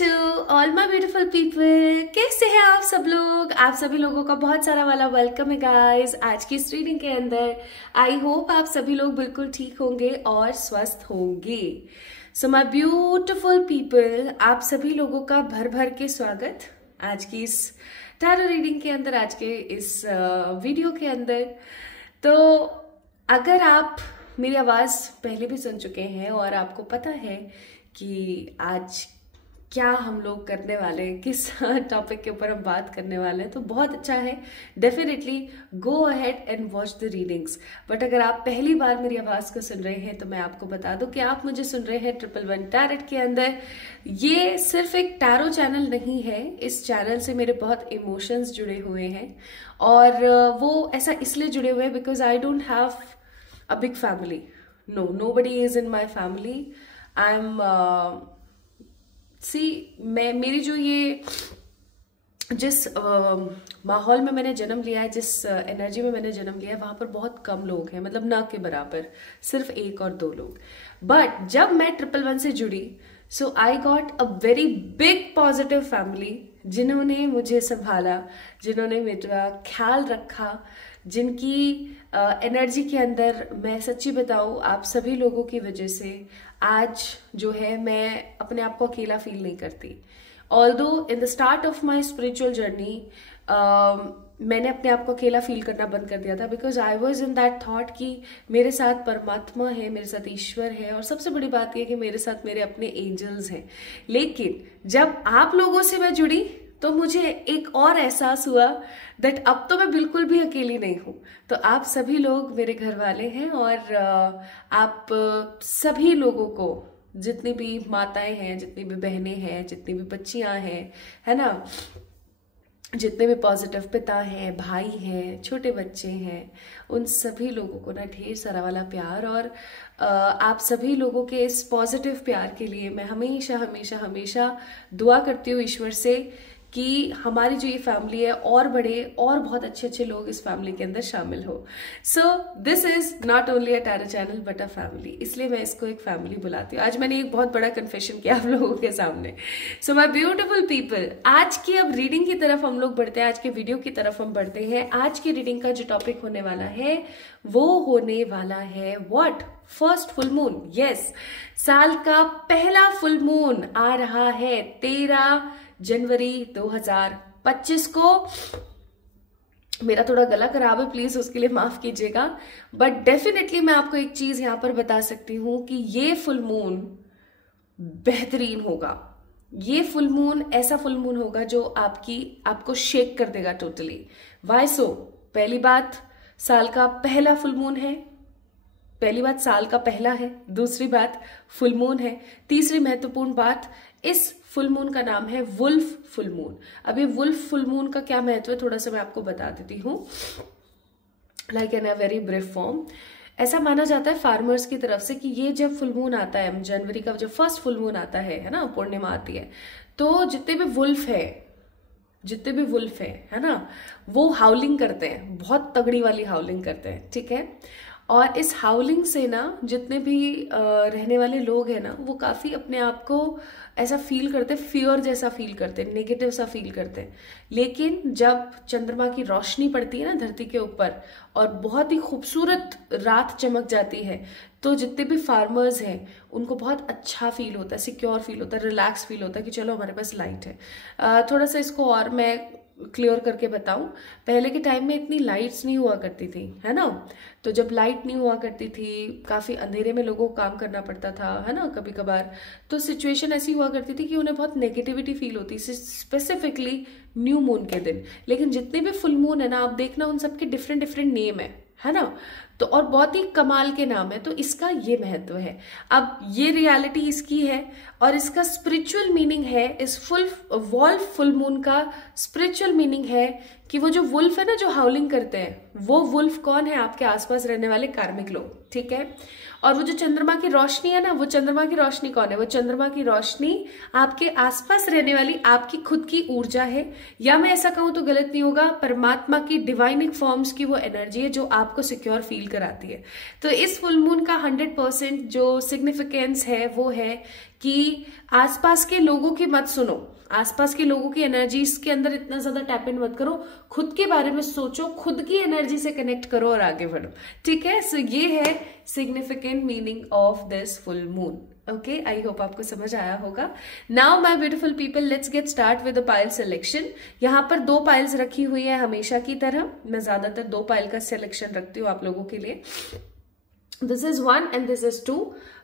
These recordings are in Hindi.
To all my beautiful people. कैसे हैं आप सब लोग? आप सभी लोगों का बहुत सारा वाला वेलकम है गाइस आज की इस रीडिंग के अंदर। आई होप आप सभी लोग बिल्कुल ठीक होंगे और स्वस्थ होंगे। सो माय ब्यूटीफुल पीपल, आप सभी लोगों का भर भर के स्वागत आज की इस टैरो रीडिंग के अंदर, आज के इस वीडियो के अंदर। तो अगर आप मेरी आवाज़ पहले भी सुन चुके हैं और आपको पता है कि आज क्या हम लोग करने वाले हैं, किस टॉपिक के ऊपर हम बात करने वाले हैं, तो बहुत अच्छा है। Definitely go ahead and watch the readings. But अगर आप पहली बार मेरी आवाज़ को सुन रहे हैं तो मैं आपको बता दूं कि आप मुझे सुन रहे हैं 111 टैरेट के अंदर। ये सिर्फ एक टैरो चैनल नहीं है, इस चैनल से मेरे बहुत इमोशंस जुड़े हुए हैं और वो ऐसा इसलिए जुड़े हुए हैं because I don't have a big family. No, nobody is in my family. I am मेरी जो ये जिस माहौल में मैंने जन्म लिया है, जिस एनर्जी में मैंने जन्म लिया है, वहां पर बहुत कम लोग हैं, मतलब ना के बराबर, सिर्फ 1 और 2 लोग। बट जब मैं 111 से जुड़ी, so I got a very big positive family जिन्होंने मुझे संभाला, जिन्होंने मेरा ख्याल रखा, जिनकी एनर्जी के अंदर मैं सच्ची बताऊं आप सभी लोगों की वजह से आज जो है मैं अपने आप को अकेला फील नहीं करती। Although in the start of my spiritual journey मैंने अपने आप को अकेला फील करना बंद कर दिया था because I was in that thought कि मेरे साथ परमात्मा है, मेरे साथ ईश्वर है और सबसे बड़ी बात यह कि मेरे साथ मेरे अपने एंजल्स हैं। लेकिन जब आप लोगों से मैं जुड़ी तो मुझे एक और एहसास हुआ दैट अब तो मैं बिल्कुल भी अकेली नहीं हूँ। तो आप सभी लोग मेरे घर वाले हैं और आप सभी लोगों को, जितनी भी माताएं हैं, जितनी भी बहनें हैं, जितनी भी बच्चियां हैं, है ना, जितने भी पॉजिटिव पिता हैं, भाई हैं, छोटे बच्चे हैं, उन सभी लोगों को ना ढेर सारा वाला प्यार। और आप सभी लोगों के इस पॉजिटिव प्यार के लिए मैं हमेशा हमेशा हमेशा दुआ करती हूँ ईश्वर से कि हमारी जो ये फैमिली है और बड़े और बहुत अच्छे अच्छे लोग इस फैमिली के अंदर शामिल हो। So this is not only a tarot channel but a family, इसलिए मैं इसको एक फैमिली बुलाती हूँ। आज मैंने एक बहुत बड़ा कन्फेशन किया आप लोगों के सामने। सो माय ब्यूटीफुल पीपल, आज की अब रीडिंग की तरफ हम लोग बढ़ते हैं, आज के वीडियो की तरफ हम बढ़ते हैं। आज की रीडिंग का जो टॉपिक होने वाला है वो होने वाला है what? First full moon. Yes, साल का पहला फुल मून आ रहा है 13 जनवरी 2025 को। मेरा थोड़ा गला खराब है, प्लीज उसके लिए माफ कीजिएगा। बट डेफिनेटली मैं आपको एक चीज यहां पर बता सकती हूं कि ये फुल मून बेहतरीन होगा। ये फुल मून ऐसा फुल मून होगा जो आपको शेक कर देगा टोटली। वाई सो? पहली बात, साल का पहला फुल मून है। पहली बात, साल का पहला है। दूसरी बात, फुल मून है। तीसरी महत्वपूर्ण बात, इस फुल मून का नाम है वुल्फ फुल मून। अब ये वुल्फ फुल मून का क्या महत्व है थोड़ा सा मैं आपको बता देती हूँ, like in a very brief form. ऐसा माना जाता है फार्मर्स की तरफ से कि ये जब फुल मून आता है, जनवरी का जब फर्स्ट फुल मून आता है ना, पूर्णिमा आती है, तो जितने भी वुल्फ है ना, वो हाउलिंग करते हैं, बहुत तगड़ी वाली हाउलिंग करते हैं, ठीक है। और इस हाउलिंग से ना जितने भी रहने वाले लोग हैं ना, वो काफी अपने आप को ऐसा फील करते हैं, फियर जैसा फील करते हैं, नेगेटिव सा फील करते हैं। लेकिन जब चंद्रमा की रोशनी पड़ती है ना धरती के ऊपर और बहुत ही खूबसूरत रात चमक जाती है, तो जितने भी फार्मर्स हैं उनको बहुत अच्छा फील होता है, सिक्योर फील होता है, रिलैक्स फील होता है कि चलो हमारे पास लाइट है। थोड़ा सा इसको और मैं क्लियर करके बताऊं, पहले के टाइम में इतनी लाइट्स नहीं हुआ करती थी, है ना। तो जब लाइट नहीं हुआ करती थी, काफी अंधेरे में लोगों को काम करना पड़ता था, है ना, कभी कभार। तो सिचुएशन ऐसी हुआ करती थी कि उन्हें बहुत नेगेटिविटी फील होती, स्पेसिफिकली न्यू मून के दिन। लेकिन जितने भी फुल मून है ना, आप देखना उन सबके डिफरेंट डिफरेंट नेम है ना, तो और बहुत ही कमाल के नाम है। तो इसका ये महत्व है। अब ये रियलिटी इसकी है और इसका स्पिरिचुअल मीनिंग है, इस वुल्फ फुल मून का स्पिरिचुअल मीनिंग है कि वो जो वुल्फ है ना, जो हाउलिंग करते हैं, वो वुल्फ कौन है? आपके आसपास रहने वाले कार्मिक लोग, ठीक है। और वो जो चंद्रमा की रोशनी है ना, वो चंद्रमा की रोशनी कौन है? वो चंद्रमा की रोशनी आपके आसपास रहने वाली आपकी खुद की ऊर्जा है, या मैं ऐसा कहूं तो गलत नहीं होगा, परमात्मा की डिवाइनिक फॉर्म्स की वो एनर्जी है जो आपको सिक्योर फील कराती है। तो इस फुल मून का 100% जो सिग्निफिकेंस है वो है कि आसपास के लोगों की मत सुनो, आसपास के लोगों की एनर्जीज के अंदर इतना ज्यादा टैप इन मत करो, खुद के बारे में सोचो, खुद की एनर्जी से कनेक्ट करो और आगे बढ़ो, ठीक है। सो ये है significant meaning of this full moon. Okay, I hope आपको समझ आया होगा। Now my beautiful people, let's get start with the pile selection. यहाँ पर 2 पाइल्स रखी हुई है हमेशा की तरह, मैं ज्यादातर 2 पाइल का सिलेक्शन रखती हूँ आप लोगों के लिए। This is 1 and this is 2।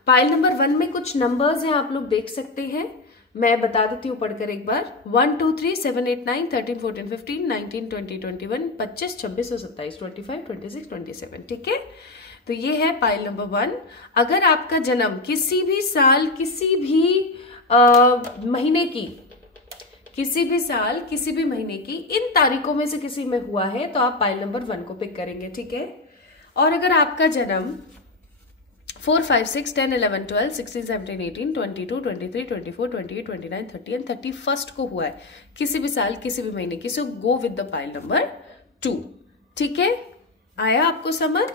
Pile number 1 में कुछ नंबर्स हैं, आप लोग देख सकते हैं, मैं बता देती हूँ पढ़कर एक बार। 1 2 3 7 8 9 13 14 15 19 20 21 25 26 और 27 25 26 27, ठीक है। तो ये है पाइल नंबर 1। अगर आपका जन्म किसी भी साल किसी भी महीने की, किसी भी साल किसी भी महीने की इन तारीखों में से किसी में हुआ है तो आप पाइल नंबर 1 को पिक करेंगे, ठीक है। और अगर आपका जन्म 4 5 6 10 11 12 16 17 18 22 23 24 28 29 30 एंड 31 को हुआ है किसी भी साल किसी भी महीने की, so go with the pile number 2, ठीक है। आया आपको समझ?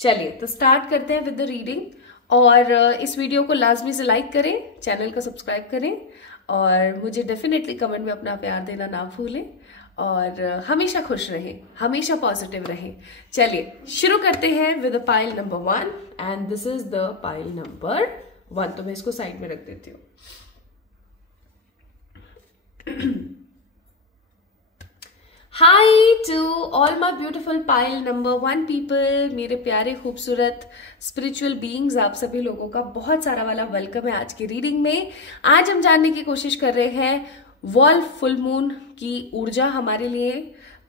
चलिए तो स्टार्ट करते हैं विद द रीडिंग। और इस वीडियो को लाजमी से लाइक करें, चैनल को सब्सक्राइब करें और मुझे डेफिनेटली कमेंट में अपना प्यार देना ना भूलें और हमेशा खुश रहें, हमेशा पॉजिटिव रहें। चलिए शुरू करते हैं with the pile number 1 and this is the pile number 1। तो मैं इसको साइड में रख देती हूँ। Hi to all my beautiful pile number 1 people, मेरे प्यारे खूबसूरत स्पिरिचुअल बीइंग्स, आप सभी लोगों का बहुत सारा वाला वेलकम है आज की रीडिंग में। आज हम जानने की कोशिश कर रहे हैं वॉल्फ फुल मून की ऊर्जा हमारे लिए,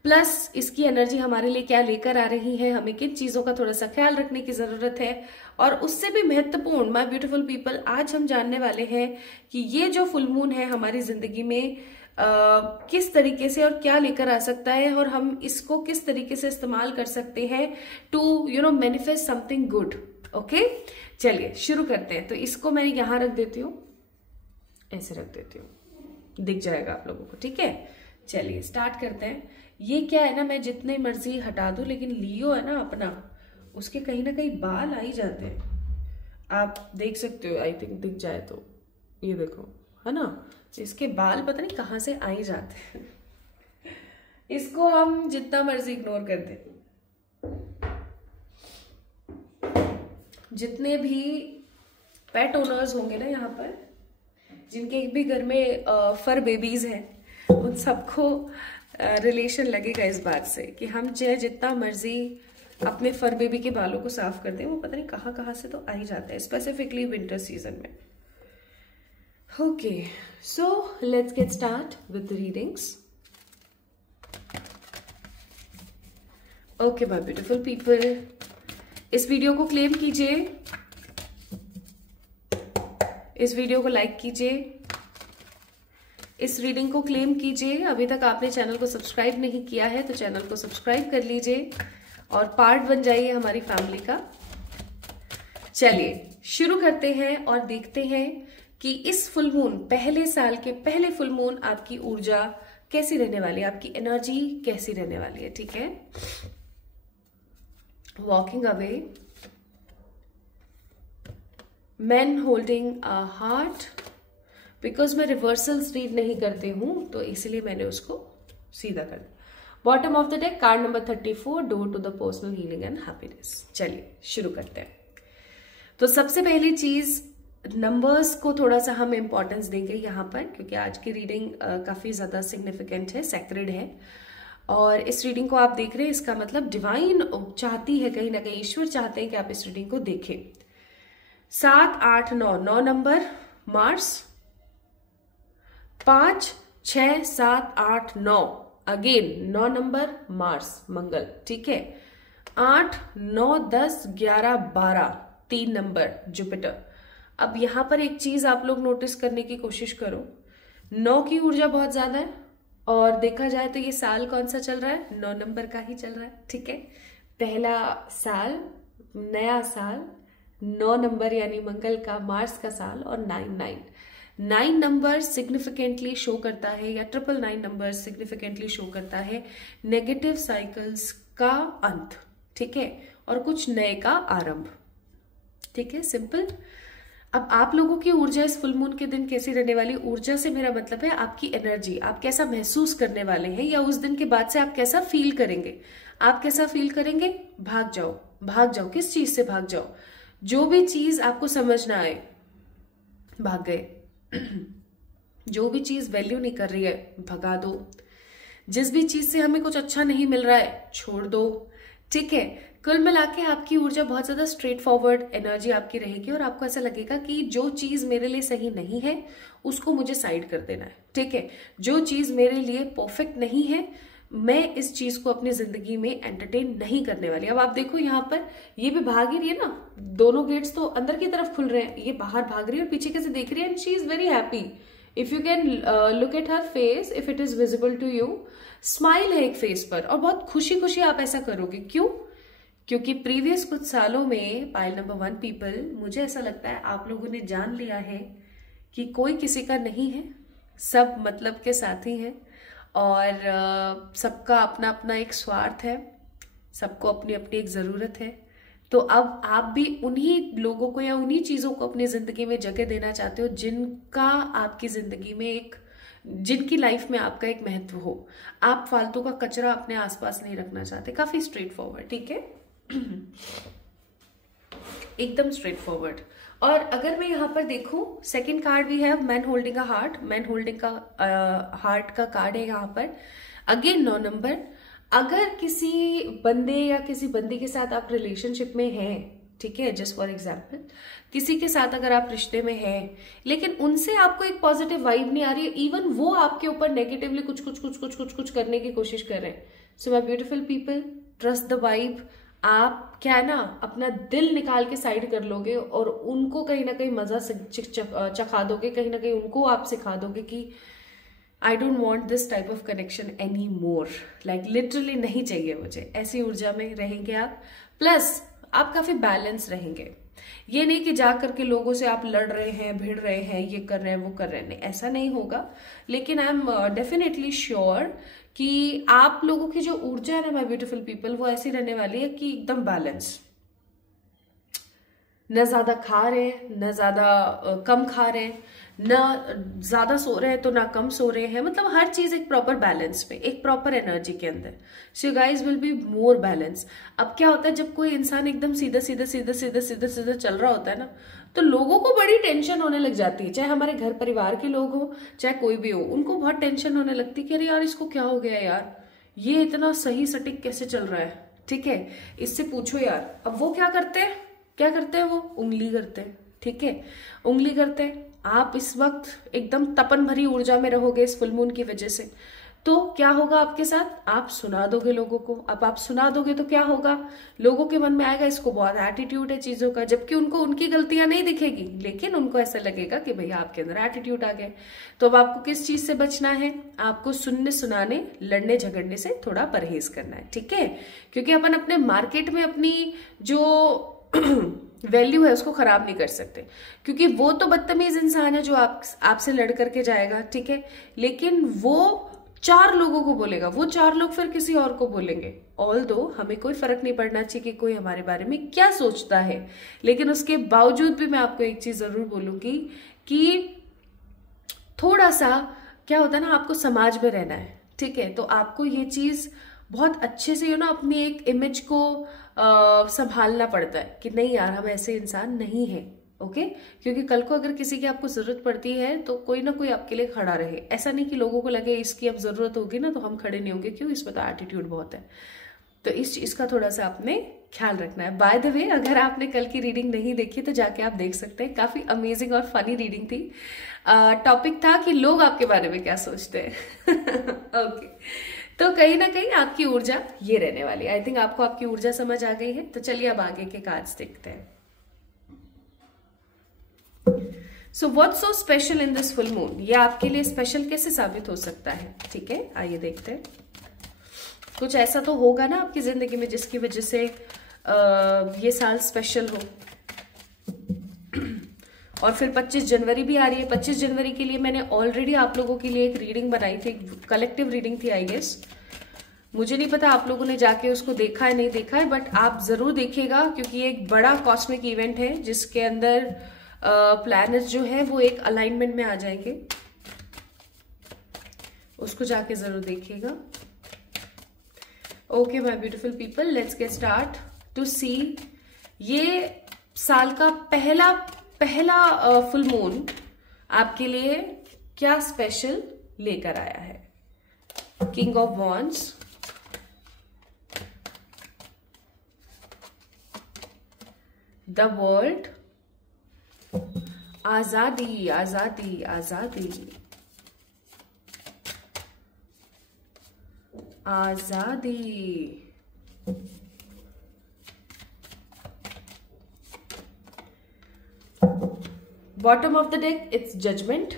प्लस इसकी एनर्जी हमारे लिए क्या लेकर आ रही है, हमें किन चीजों का थोड़ा सा ख्याल रखने की जरूरत है। और उससे भी महत्वपूर्ण माय ब्यूटीफुल पीपल, आज हम जानने वाले हैं कि ये जो फुल मून है हमारी जिंदगी में किस तरीके से और क्या लेकर आ सकता है और हम इसको किस तरीके से इस्तेमाल कर सकते हैं to manifest something good. Okay, चलिए शुरू करते हैं। तो इसको मैं यहां रख देती हूँ, ऐसे रख देती हूँ, दिख जाएगा आप लोगों को, ठीक है। चलिए स्टार्ट करते हैं। ये क्या है ना, मैं जितने मर्जी हटा दूं लेकिन लियो है ना अपना, उसके कहीं ना कहीं बाल आ ही जाते हैं, आप देख सकते हो, आई थिंक दिख जाए तो, ये देखो है ना, इसके बाल पता नहीं कहाँ से आ ही जाते हैं। इसको हम जितना मर्जी इग्नोर कर दें, जितने भी पेट ओनर्स होंगे ना यहाँ पर, जिनके भी घर में फर बेबीज हैं, उन सबको रिलेशन लगेगा इस बात से कि हम चाहे जितना मर्जी अपने फर बेबी के बालों को साफ कर दें, वो पता नहीं कहाँ कहाँ से तो आ ही जाता है, स्पेसिफिकली विंटर सीजन में। Okay, so let's get start with the readings. Okay my beautiful people, इस वीडियो को क्लेम कीजिए, इस वीडियो को लाइक कीजिए, इस रीडिंग को क्लेम कीजिए। अभी तक आपने चैनल को सब्सक्राइब नहीं किया है तो चैनल को सब्सक्राइब कर लीजिए और पार्ट बन जाइए हमारी फैमिली का। चलिए शुरू करते हैं और देखते हैं कि इस फुल मून, पहले साल के पहले फुल मून, आपकी ऊर्जा कैसी रहने वाली है, आपकी एनर्जी कैसी रहने वाली है, ठीक है। Walking away, man holding a heart, because मैं रिवर्सल्स रीड नहीं करती हूं तो इसलिए मैंने उसको सीधा कर दिया। Bottom of the deck card number 34, door to the personal healing and happiness. चलिए शुरू करते हैं। तो सबसे पहली चीज, नंबर्स को थोड़ा सा हम इंपॉर्टेंस देंगे यहाँ पर, क्योंकि आज की रीडिंग काफी ज्यादा सिग्निफिकेंट है, सैक्रेड है। और इस रीडिंग को आप देख रहे हैं, इसका मतलब डिवाइन चाहती है, कहीं ना कहीं ईश्वर चाहते हैं कि आप इस रीडिंग को देखें। 7 8 9, 9 number Mars, 5 6 7 8 9, again 9 number Mars मंगल, ठीक है। 8 9 10 11 12, 3 नंबर जुपिटर। अब यहां पर एक चीज आप लोग नोटिस करने की कोशिश करो, 9 की ऊर्जा बहुत ज्यादा है और देखा जाए तो ये साल कौन सा चल रहा है, 9 नंबर का ही चल रहा है, ठीक है। पहला साल, नया साल, 9 नंबर यानी मंगल का, मार्स का साल, और 9 नंबर सिग्निफिकेंटली शो करता है, या 999 नंबर सिग्निफिकेंटली शो करता है नेगेटिव साइकिल्स का अंत, ठीक है, और कुछ नए का आरंभ, ठीक है, सिंपल। अब आप लोगों की ऊर्जा इस फुल मून के दिन कैसी रहने वाली? ऊर्जा से मेरा मतलब है आपकी एनर्जी, आप कैसा महसूस करने वाले हैं, या उस दिन के बाद से आप कैसा फील करेंगे। आप कैसा फील करेंगे? भाग जाओ, भाग जाओ। किस चीज से भाग जाओ? जो भी चीज आपको समझ ना आए, भाग गए। जो भी चीज वैल्यू नहीं कर रही है, भगा दो। जिस भी चीज से हमें कुछ अच्छा नहीं मिल रहा है, छोड़ दो। ठीक है, कुल मिला के आपकी ऊर्जा बहुत ज्यादा स्ट्रेट फॉरवर्ड एनर्जी आपकी रहेगी, और आपको ऐसा लगेगा कि जो चीज मेरे लिए सही नहीं है उसको मुझे साइड कर देना है। ठीक है, जो चीज मेरे लिए परफेक्ट नहीं है, मैं इस चीज को अपनी जिंदगी में एंटरटेन नहीं करने वाली। अब आप देखो यहाँ पर ये भी भाग ही रही है ना, दोनों गेट्स तो अंदर की तरफ खुल रहे हैं, ये बाहर भाग रही है और पीछे कैसे देख रही है, and she is very happy. If you can look at her face, if it is visible to you, smile है एक फेस पर, और बहुत खुशी खुशी आप ऐसा करोगे। क्यों? क्योंकि प्रीवियस कुछ सालों में पाइल नंबर 1 पीपल, मुझे ऐसा लगता है आप लोगों ने जान लिया है कि कोई किसी का नहीं है, सब मतलब के साथी हैं, और सबका अपना अपना एक स्वार्थ है, सबको अपनी अपनी एक जरूरत है। तो अब आप भी उन्हीं लोगों को या उन्हीं चीजों को अपनी जिंदगी में जगह देना चाहते हो जिनका आपकी जिंदगी में जिनकी लाइफ में आपका एक महत्व हो। आप फालतू का कचरा अपने आसपास नहीं रखना चाहते। काफी स्ट्रेट फॉरवर्ड, ठीक है। एकदम स्ट्रेट फॉरवर्ड। और अगर मैं यहाँ पर देखूं, सेकंड कार्ड भी है man holding a heart. Man holding का हार्ट का कार्ड है यहाँ पर। Again 9 number. अगर किसी बंदे या किसी बंदी के साथ आप रिलेशनशिप में हैं, ठीक है, जस्ट फॉर एग्जाम्पल, किसी के साथ अगर आप रिश्ते में हैं लेकिन उनसे आपको एक पॉजिटिव वाइब नहीं आ रही है, इवन वो आपके ऊपर नेगेटिवली कुछ करने की कोशिश कर रहे हैं। So my beautiful people, trust the vibe. आप क्या है ना, अपना दिल निकाल के साइड कर लोगे और उनको कहीं ना कहीं मजा चखा दोगे, कहीं ना कहीं उनको आप सिखा दोगे कि I don't want this type of connection any more, like literally नहीं चाहिए मुझे। ऐसी ऊर्जा में रहेंगे आप। प्लस आप काफी बैलेंस रहेंगे। ये नहीं कि जा करके लोगों से आप लड़ रहे हैं, भिड़ रहे हैं, ये कर रहे हैं, वो कर रहे हैं, नहीं, ऐसा नहीं होगा। लेकिन आई एम डेफिनेटली श्योर कि आप लोगों की जो ऊर्जा है ना माय ब्यूटीफुल पीपल, वो ऐसी रहने वाली है कि एकदम बैलेंस। न ज्यादा खा रहे हैं, न ज्यादा कम खा रहे हैं, न ज्यादा सो रहे हैं तो ना कम सो रहे हैं। मतलब हर चीज एक प्रॉपर बैलेंस में, एक प्रॉपर एनर्जी के अंदर। So you guys will be more balance. अब क्या होता है, जब कोई इंसान एकदम सीधा सीधा सीधा सीधा सीधा सीधा चल रहा होता है ना, तो लोगों को बड़ी टेंशन होने लग जाती है। चाहे हमारे घर परिवार के लोग हो, चाहे कोई भी हो, उनको बहुत टेंशन होने लगती है कि अरे यार इसको क्या हो गया यार, ये इतना सही सटीक कैसे चल रहा है। ठीक है, इससे पूछो यार। अब वो क्या करते हैं, क्या करते हैं, वो उंगली करते हैं। ठीक है, उंगली करते हैं। आप इस वक्त एकदम तपन भरी ऊर्जा में रहोगे इस फुल मून की वजह से, तो क्या होगा आपके साथ, आप सुना दोगे लोगों को। अब आप सुना दोगे तो क्या होगा, लोगों के मन में आएगा इसको बहुत एटीट्यूड है चीजों का, जबकि उनको उनकी गलतियां नहीं दिखेगी, लेकिन उनको ऐसा लगेगा कि भैया आपके अंदर एटीट्यूड आ गया। तो अब आपको किस चीज से बचना है, आपको सुनने सुनाने लड़ने झगड़ने से थोड़ा परहेज करना है। ठीक है, क्योंकि अपन अपने मार्केट में अपनी जो वैल्यू है उसको खराब नहीं कर सकते, क्योंकि वो तो बदतमीज इंसान है जो आपसे लड़ करके जाएगा। ठीक है, लेकिन वो 4 लोगों को बोलेगा, वो 4 लोग फिर किसी और को बोलेंगे। ऑल दो हमें कोई फर्क नहीं पड़ना चाहिए कि कोई हमारे बारे में क्या सोचता है, लेकिन उसके बावजूद भी मैं आपको एक चीज जरूर बोलूंगी कि थोड़ा सा क्या होता है ना, आपको समाज में रहना है। ठीक है, तो आपको ये चीज बहुत अच्छे से अपनी एक इमेज को संभालना पड़ता है कि नहीं यार, हम ऐसे इंसान नहीं है। ओके, क्योंकि कल को अगर किसी की आपको जरूरत पड़ती है तो कोई ना कोई आपके लिए खड़ा रहे। ऐसा नहीं कि लोगों को लगे इसकी अब जरूरत होगी ना तो हम खड़े नहीं होंगे, क्यों, इसमें तो एटीट्यूड बहुत है। तो इस चीज का थोड़ा सा आपने ख्याल रखना है। बाय द वे, अगर आपने कल की रीडिंग नहीं देखी तो जाके आप देख सकते हैं, काफी अमेजिंग और फनी रीडिंग थी। टॉपिक था कि लोग आपके बारे में क्या सोचते हैं। ओके, तो कहीं ना कहीं आपकी ऊर्जा ये रहने वाली है। आई थिंक आपको आपकी ऊर्जा समझ आ गई है। तो चलिए अब आगे के कार्ड्स देखते हैं। सो what's so special in this full moon, ये आपके लिए स्पेशल कैसे साबित हो सकता है। ठीक है, आइए देखते हैं। कुछ ऐसा तो होगा ना आपकी जिंदगी में जिसकी वजह से ये साल स्पेशल हो। और फिर 25 जनवरी भी आ रही है। 25 जनवरी के लिए मैंने ऑलरेडी आप लोगों के लिए एक रीडिंग बनाई थी, कलेक्टिव रीडिंग थी आई गेस। मुझे नहीं पता आप लोगों ने जाके उसको देखा है नहीं देखा है, बट आप जरूर देखिएगा, क्योंकि ये एक बड़ा कॉस्मिक इवेंट है जिसके अंदर प्लैनेट्स जो है वो एक अलाइनमेंट में आ जाएंगे, उसको जाके जरूर देखिएगा। Okay my beautiful people, let's get start to see ये साल का पहला फुल मून आपके लिए क्या स्पेशल लेकर आया है। King of wands, the world, आजादी आजादी आजादी आजादी, bottom of the deck it's judgement,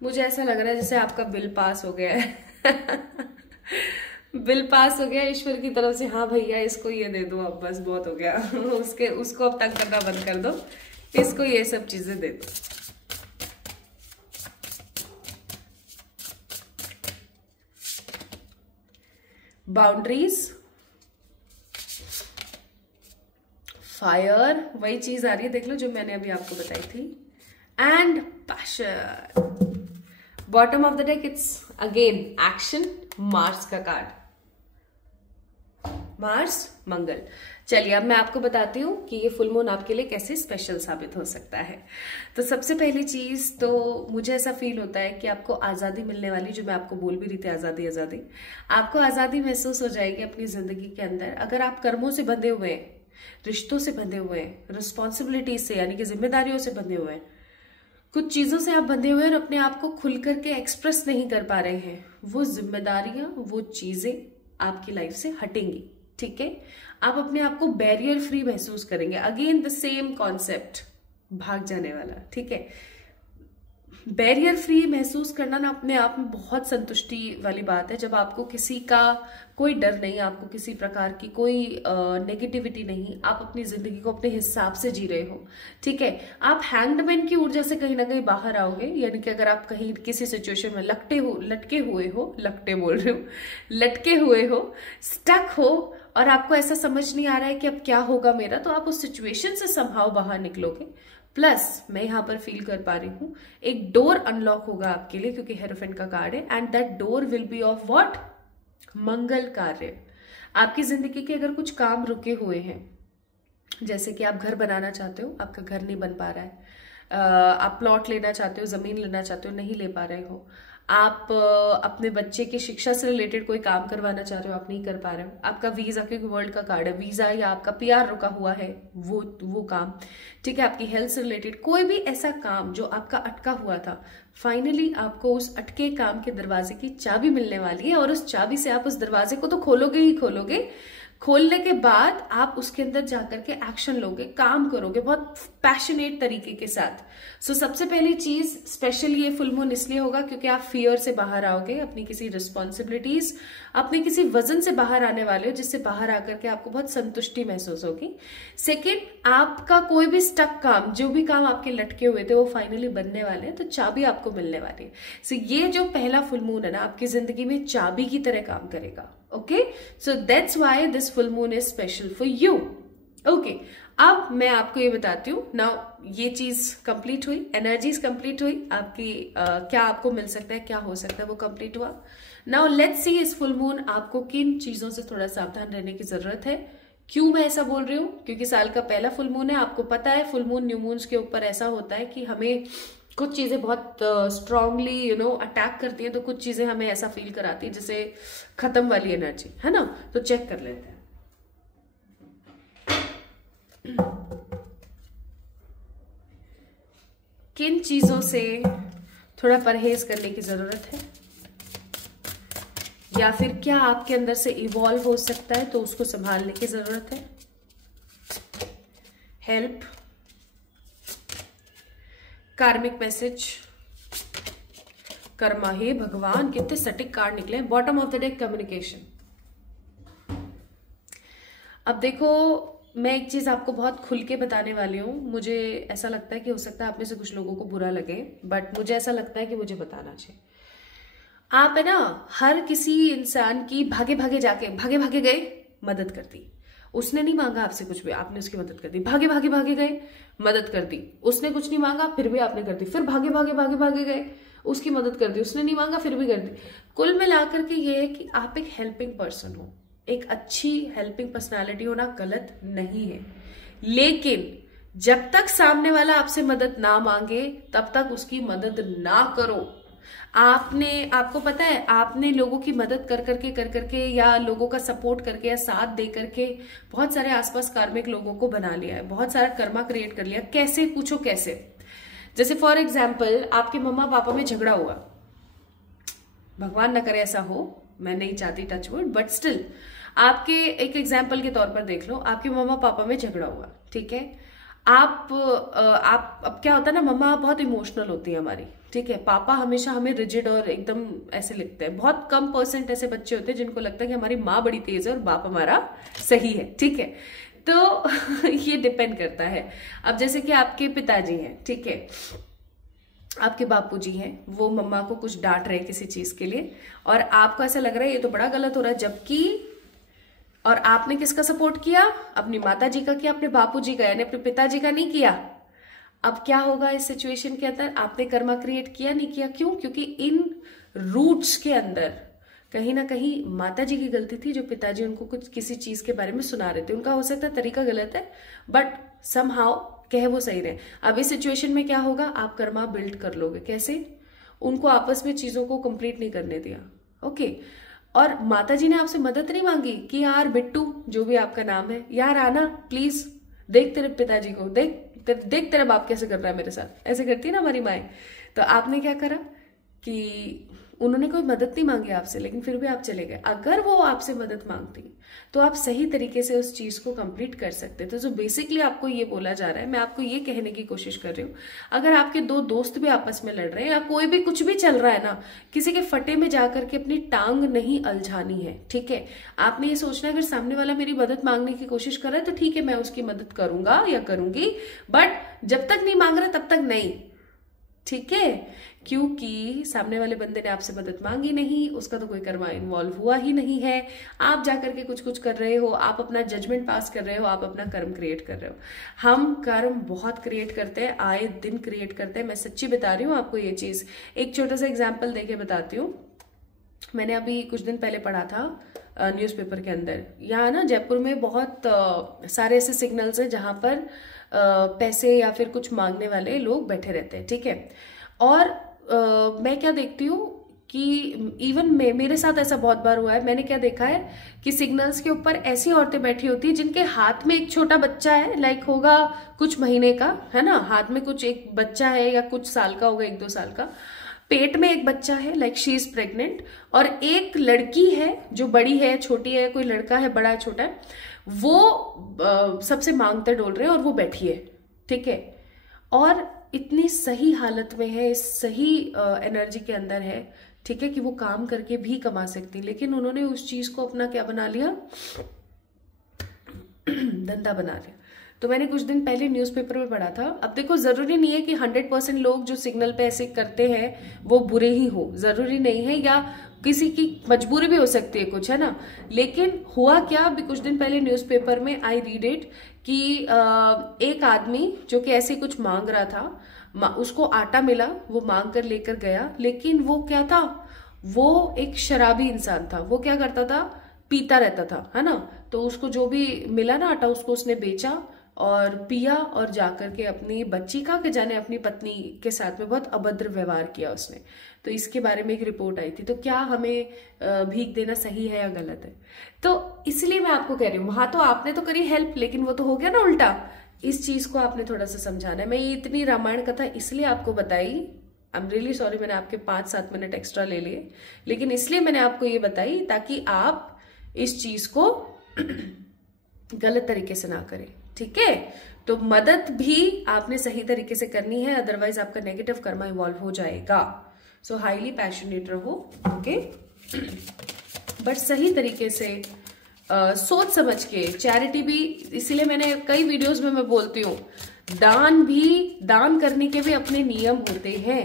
मुझे ऐसा लग रहा है जैसे आपका बिल पास हो गया है बिल पास हो गया ईश्वर की तरफ से, हाँ भैया इसको ये दे दो अब, बस बहुत हो गया उसको अब तंग करना बंद कर दो, इसको ये सब चीजें दे दो। बाउंड्रीज, फायर, वही चीज आ रही है देख लो जो मैंने अभी आपको बताई थी, and passion. Bottom of the deck it's again action, Mars का कार्ड, मार्स मंगल। चलिए अब मैं आपको बताती हूँ कि ये फुल मून आपके लिए कैसे स्पेशल साबित हो सकता है। तो सबसे पहली चीज तो मुझे ऐसा फील होता है कि आपको आजादी मिलने वाली, जो मैं आपको बोल भी रही थी आजादी आजादी, आपको आजादी महसूस हो जाएगी अपनी जिंदगी के अंदर। अगर आप कर्मों से बंधे हुए हैं, रिश्तों से बंधे हुए हैं, रिस्पॉन्सिबिलिटीज से यानी कि जिम्मेदारियों से बंधे हुए हैं, कुछ चीजों से आप बंधे हुए हैं और अपने आप को खुल करके एक्सप्रेस नहीं कर पा रहे हैं, वो जिम्मेदारियां, वो चीजें आपकी लाइफ से हटेंगी। ठीक है, आप अपने आप को बैरियर फ्री महसूस करेंगे। अगेन द सेम कॉन्सेप्ट, भाग जाने वाला। ठीक है, बैरियर फ्री महसूस करना ना अपने आप में बहुत संतुष्टि वाली बात है, जब आपको किसी का कोई डर नहीं, आपको किसी प्रकार की कोई नेगेटिविटी नहीं, आप अपनी जिंदगी को अपने हिसाब से जी रहे हो। ठीक है, आप हैंगमैन की ऊर्जा से कहीं ना कहीं बाहर आओगे, यानी कि अगर आप कहीं किसी सिचुएशन में लटके हुए हो, स्टक हो और आपको ऐसा समझ नहीं आ रहा है कि अब क्या होगा मेरा, तो आप उस सिचुएशन से समहाउ बाहर निकलोगे। प्लस मैं यहां पर फील कर पा रही हूं एक डोर अनलॉक होगा आपके लिए, क्योंकि हेरोफेंट का कार्ड है, and that door will be of what, मंगल कार्य। आपकी जिंदगी के अगर कुछ काम रुके हुए हैं, जैसे कि आप घर बनाना चाहते हो, आपका घर नहीं बन पा रहा है, आप प्लॉट लेना चाहते हो, जमीन लेना चाहते हो, नहीं ले पा रहे हो, आप अपने बच्चे की शिक्षा से रिलेटेड कोई काम करवाना चाह रहे हो, आप नहीं कर पा रहे हो, आपका वीजा, क्योंकि वर्ल्ड का कार्ड है, वीजा या आपका पीआर रुका हुआ है, वो काम। ठीक है, आपकी हेल्थ से रिलेटेड कोई भी ऐसा काम जो आपका अटका हुआ था, फाइनली आपको उस अटके काम के दरवाजे की चाबी मिलने वाली है, और उस चाबी से आप उस दरवाजे को तो खोलोगे ही खोलोगे। खोलने के बाद आप उसके अंदर जाकर के एक्शन लोगे, काम करोगे बहुत पैशनेट तरीके के साथ। सो सबसे पहली चीज स्पेशल ये फुल मून इसलिए होगा क्योंकि आप फियर से बाहर आओगे, अपनी किसी रिस्पॉन्सिबिलिटीज, अपने किसी वजन से बाहर आने वाले हो, जिससे बाहर आकर के आपको बहुत संतुष्टि महसूस होगी। सेकेंड, आपका कोई भी स्टक काम, जो भी काम आपके लटके हुए थे, वो फाइनली बनने वाले हैं, तो चाबी आपको मिलने वाली है। सो ये जो पहला फुल मून है ना, आपकी जिंदगी में चाबी की तरह काम करेगा। Okay, so that's why this full moon is special for you. Okay, अब मैं आपको ये बताती हूँ। नाउ ये चीज कंप्लीट हुई, एनर्जीज कंप्लीट हुई आपकी, क्या आपको मिल सकता है, क्या हो सकता है, वो कंप्लीट हुआ। नाउ लेट्स सी इस फुल मून आपको किन चीजों से थोड़ा सावधान रहने की जरूरत है। क्यों मैं ऐसा बोल रही हूँ, क्योंकि साल का पहला फुल मून है। आपको पता है फुल मून न्यू मून्स के ऊपर ऐसा होता है कि हमें कुछ चीजें बहुत स्ट्रांगली अटैक करती हैं, तो कुछ चीजें हमें ऐसा फील कराती है जैसे खत्म वाली एनर्जी, है ना। तो चेक कर लेते हैं किन चीजों से थोड़ा परहेज करने की जरूरत है, या फिर क्या आपके अंदर से इवॉल्व हो सकता है तो उसको संभालने की जरूरत है। हेल्प, कार्मिक मैसेज, कर्मा। हे भगवान, कितने सटीक कार्ड निकले। Bottom of the deck communication. अब देखो, मैं एक चीज आपको बहुत खुल के बताने वाली हूँ। मुझे ऐसा लगता है कि हो सकता है आप में से कुछ लोगों को बुरा लगे, बट मुझे ऐसा लगता है कि मुझे बताना चाहिए। आप है ना, हर किसी इंसान की भागे भागे गए मदद करती, उसने नहीं मांगा आपसे कुछ भी, आपने उसकी मदद कर दी, भागे भागे भागे गए, मदद कर दी। उसने कुछ नहीं मांगा, फिर भी आपने कर दी, फिर भागे भागे भागे भागे गए, उसकी मदद कर दी, उसने नहीं मांगा फिर भी कर दी। कुल मिलाकर के ये है कि आप एक हेल्पिंग पर्सन हो, एक अच्छी हेल्पिंग पर्सनालिटी होना गलत नहीं है, लेकिन जब तक सामने वाला आपसे मदद ना मांगे तब तक उसकी मदद ना करो। आपको पता है, आपने लोगों की मदद कर करके या लोगों का सपोर्ट करके या साथ दे करके बहुत सारे आसपास कार्मिक लोगों को बना लिया है, बहुत सारा कर्मा क्रिएट कर लिया। कैसे? पूछो कैसे? जैसे फॉर एग्जाम्पल आपके मम्मा पापा में झगड़ा हुआ, भगवान न करे ऐसा हो, मैं नहीं चाहती टच वुड, बट स्टिल आपके एक एग्जाम्पल के तौर पर देख लो, आपके मम्मा पापा में झगड़ा हुआ, ठीक है। आप अब क्या होता है ना, मम्मा बहुत इमोशनल होती है हमारी, ठीक है। पापा हमेशा हमें रिजिड और एकदम ऐसे लिखते हैं। बहुत कम % ऐसे बच्चे होते हैं जिनको लगता है कि हमारी माँ बड़ी तेज है और बाप हमारा सही है, ठीक है। तो ये डिपेंड करता है। अब जैसे कि आपके पिताजी हैं, ठीक है, आपके बापूजी हैं, वो मम्मा को कुछ डांट रहे हैं किसी चीज के लिए और आपको ऐसा लग रहा है ये तो बड़ा गलत हो रहा है, जबकि और आपने किसका सपोर्ट किया? अपनी माता जी का किया, अपने बापूजी का, यानी अपने पिताजी का नहीं किया। अब क्या होगा इस सिचुएशन के अंदर? आपने कर्मा क्रिएट किया नहीं किया? क्यों? क्योंकि इन रूट्स के अंदर कहीं ना कहीं माता जी की गलती थी, जो पिताजी उनको कुछ किसी चीज के बारे में सुना रहे थे। उनका हो सकता है तरीका गलत है, बट समहाउ कहे वो सही रहे। अब इस सिचुएशन में क्या होगा? आप कर्मा बिल्ड कर लोगे। कैसे? उनको आपस में चीजों को कंप्लीट नहीं करने दिया, ओके। और माताजी ने आपसे मदद नहीं मांगी कि यार बिट्टू, जो भी आपका नाम है, यार आना प्लीज, देख तेरे पिताजी को, देख तेरा बाप कैसे कर रहा है मेरे साथ, ऐसे करती है ना हमारी माएं। तो आपने क्या करा कि उन्होंने कोई मदद नहीं मांगी आपसे, लेकिन फिर भी आप चले गए। अगर वो आपसे मदद मांगती तो आप सही तरीके से उस चीज को कंप्लीट कर सकते। तो जो बेसिकली आपको ये बोला जा रहा है, मैं आपको ये कहने की कोशिश कर रही हूँ, अगर आपके दो दोस्त भी आपस में लड़ रहे हैं या कोई भी कुछ भी चल रहा है ना, किसी के फटे में जाकर के अपनी टांग नहीं अलझानी है, ठीक है। आपने ये सोचना है अगर सामने वाला मेरी मदद मांगने की कोशिश कर रहा है तो ठीक है, मैं उसकी मदद करूंगा या करूंगी, बट जब तक नहीं मांग रहा तब तक नहीं, ठीक है। क्योंकि सामने वाले बंदे ने आपसे मदद मांगी नहीं, उसका तो कोई कर्मा इन्वॉल्व हुआ ही नहीं है। आप जाकर के कुछ कर रहे हो, आप अपना जजमेंट पास कर रहे हो, आप अपना कर्म क्रिएट कर रहे हो। हम कर्म बहुत क्रिएट करते हैं, आए दिन क्रिएट करते हैं। मैं सच्ची बता रही हूँ आपको ये चीज। एक छोटा सा एग्जाम्पल देके बताती हूँ। मैंने अभी कुछ दिन पहले पढ़ा था न्यूज़पेपर के अंदर, यहाँ ना जयपुर में बहुत सारे ऐसे सिग्नल्स हैं जहां पर पैसे या फिर कुछ मांगने वाले लोग बैठे रहते हैं, ठीक है। और मैं क्या देखती हूँ कि इवन मेरे साथ ऐसा बहुत बार हुआ है। मैंने क्या देखा है कि सिग्नल्स के ऊपर ऐसी औरतें बैठी होती है जिनके हाथ में एक छोटा बच्चा है, लाइक होगा कुछ महीने का, है ना, हाथ में कुछ एक बच्चा है या कुछ साल का होगा, 1-2 साल का, पेट में एक बच्चा है, लाइक शी इज प्रेग्नेंट, और एक लड़की है जो बड़ी है, छोटी है, कोई लड़का है बड़ा है छोटा है, वो सबसे मांगते डोल रहे हैं और वो बैठी है, ठीक है। और इतनी सही हालत में है, सही एनर्जी के अंदर है, ठीक है, कि वो काम करके भी कमा सकती, लेकिन उन्होंने उस चीज को अपना क्या बना लिया, धंधा बना लिया। तो मैंने कुछ दिन पहले न्यूज़पेपर में पढ़ा था। अब देखो, जरूरी नहीं है कि 100% लोग जो सिग्नल पे ऐसे करते हैं वो बुरे ही हो, जरूरी नहीं है, या किसी की मजबूरी भी हो सकती है कुछ, है ना। लेकिन हुआ क्या, अभी कुछ दिन पहले न्यूज़पेपर में आई रीड इट कि एक आदमी जो कि ऐसे कुछ मांग रहा था, उसको आटा मिला, वो मांग कर लेकर गया, लेकिन वो क्या था, वो एक शराबी इंसान था। वो क्या करता था, पीता रहता था, है ना। तो उसको जो भी मिला ना आटा, उसको उसने बेचा और पिया, और जाकर के अपनी बच्ची का के जाने अपनी पत्नी के साथ में बहुत अभद्र व्यवहार किया उसने। तो इसके बारे में एक रिपोर्ट आई थी। तो क्या हमें भीख देना सही है या गलत है? तो इसलिए मैं आपको कह रही हूँ, वहां तो आपने तो करी हेल्प, लेकिन वो तो हो गया ना उल्टा। इस चीज को आपने थोड़ा सा समझाना है। मैं ये इतनी रामायण कथा इसलिए आपको बताई, आई एम रियली सॉरी, मैंने आपके 5-7 मिनट एक्स्ट्रा ले लिए, लेकिन इसलिए मैंने आपको ये बताई ताकि आप इस चीज को गलत तरीके से ना करें, ठीक है। तो मदद भी आपने सही तरीके से करनी है, अदरवाइज आपका नेगेटिव कर्मा इवॉल्व हो जाएगा। सो हाईली पैशनेट रहो, ओके, बट सही तरीके से सोच समझ के। चैरिटी भी, इसीलिए मैंने कई वीडियोस में मैं बोलती हूँ, दान करने के भी अपने नियम होते हैं,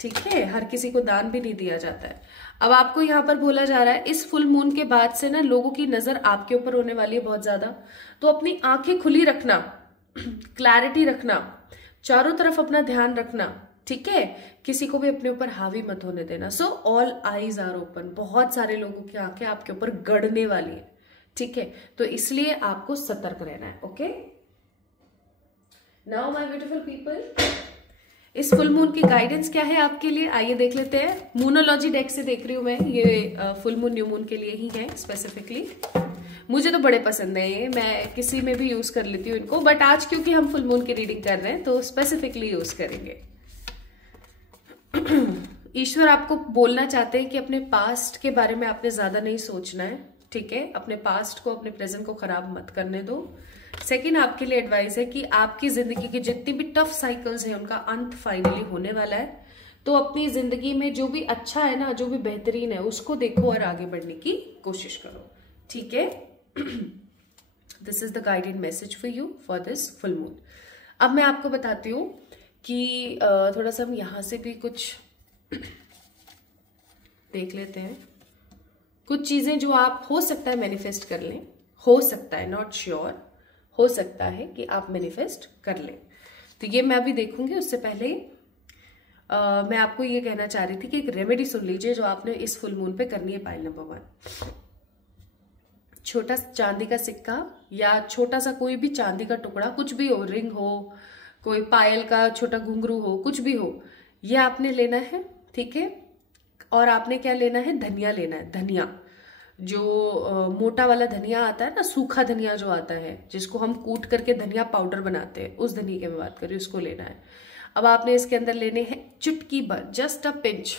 ठीक है। हर किसी को दान भी नहीं दिया जाता है। अब आपको यहाँ पर बोला जा रहा है इस फुल मून के बाद से ना लोगों की नजर आपके ऊपर होने वाली है बहुत ज्यादा, तो अपनी आंखें खुली रखना, क्लैरिटी रखना, चारों तरफ अपना ध्यान रखना, ठीक है, किसी को भी अपने ऊपर हावी मत होने देना। So all eyes are open, बहुत सारे लोगों की आंखें आपके ऊपर गड़ने वाली है, ठीक है, तो इसलिए आपको सतर्क रहना है। Okay, now my beautiful people, इस फुल मून की गाइडेंस क्या है आपके लिए, आइए देख लेते हैं। मूनोलॉजी डेक से देख रही हूं मैं, ये फुल मून न्यू मून के लिए ही है स्पेसिफिकली। मुझे तो बड़े पसंद है ये, मैं किसी में भी यूज कर लेती हूँ इनको, बट आज क्योंकि हम फुल मून की रीडिंग कर रहे हैं तो स्पेसिफिकली यूज करेंगे। ईश्वर आपको बोलना चाहते हैं कि अपने पास्ट के बारे में आपने ज्यादा नहीं सोचना है, ठीक है, अपने पास्ट को, अपने प्रेजेंट को खराब मत करने दो। सेकंड, आपके लिए एडवाइस है कि आपकी जिंदगी की जितनी भी टफ साइकिल्स हैं उनका अंत फाइनली होने वाला है, तो अपनी जिंदगी में जो भी अच्छा है ना, जो भी बेहतरीन है उसको देखो और आगे बढ़ने की कोशिश करो, ठीक है। This is the guided message for you for this full moon. अब मैं आपको बताती हूँ कि थोड़ा सा हम यहां से भी कुछ देख लेते हैं, कुछ चीजें जो आप हो सकता है मैनिफेस्ट कर लें, हो सकता है, नॉट श्योर, हो सकता है कि आप मैनिफेस्ट कर लें, तो ये मैं अभी देखूंगी। उससे पहले मैं आपको ये कहना चाह रही थी कि एक रेमेडी सुन लीजिए जो आपने इस फुल मून पे करनी है। पाइल नंबर 1, छोटा चांदी का सिक्का या छोटा सा कोई भी चांदी का टुकड़ा, कुछ भी हो, रिंग हो, कोई पायल का छोटा घुंघरू हो, कुछ भी हो, ये आपने लेना है, ठीक है। और आपने क्या लेना है, धनिया लेना है, धनिया, जो मोटा वाला धनिया आता है ना, सूखा धनिया जो आता है जिसको हम कूट करके धनिया पाउडर बनाते हैं, उस धनिया की मैं बात कर रही हूँ, उसको लेना है। अब आपने इसके अंदर लेने हैं चुटकी भर, जस्ट अ पिंच,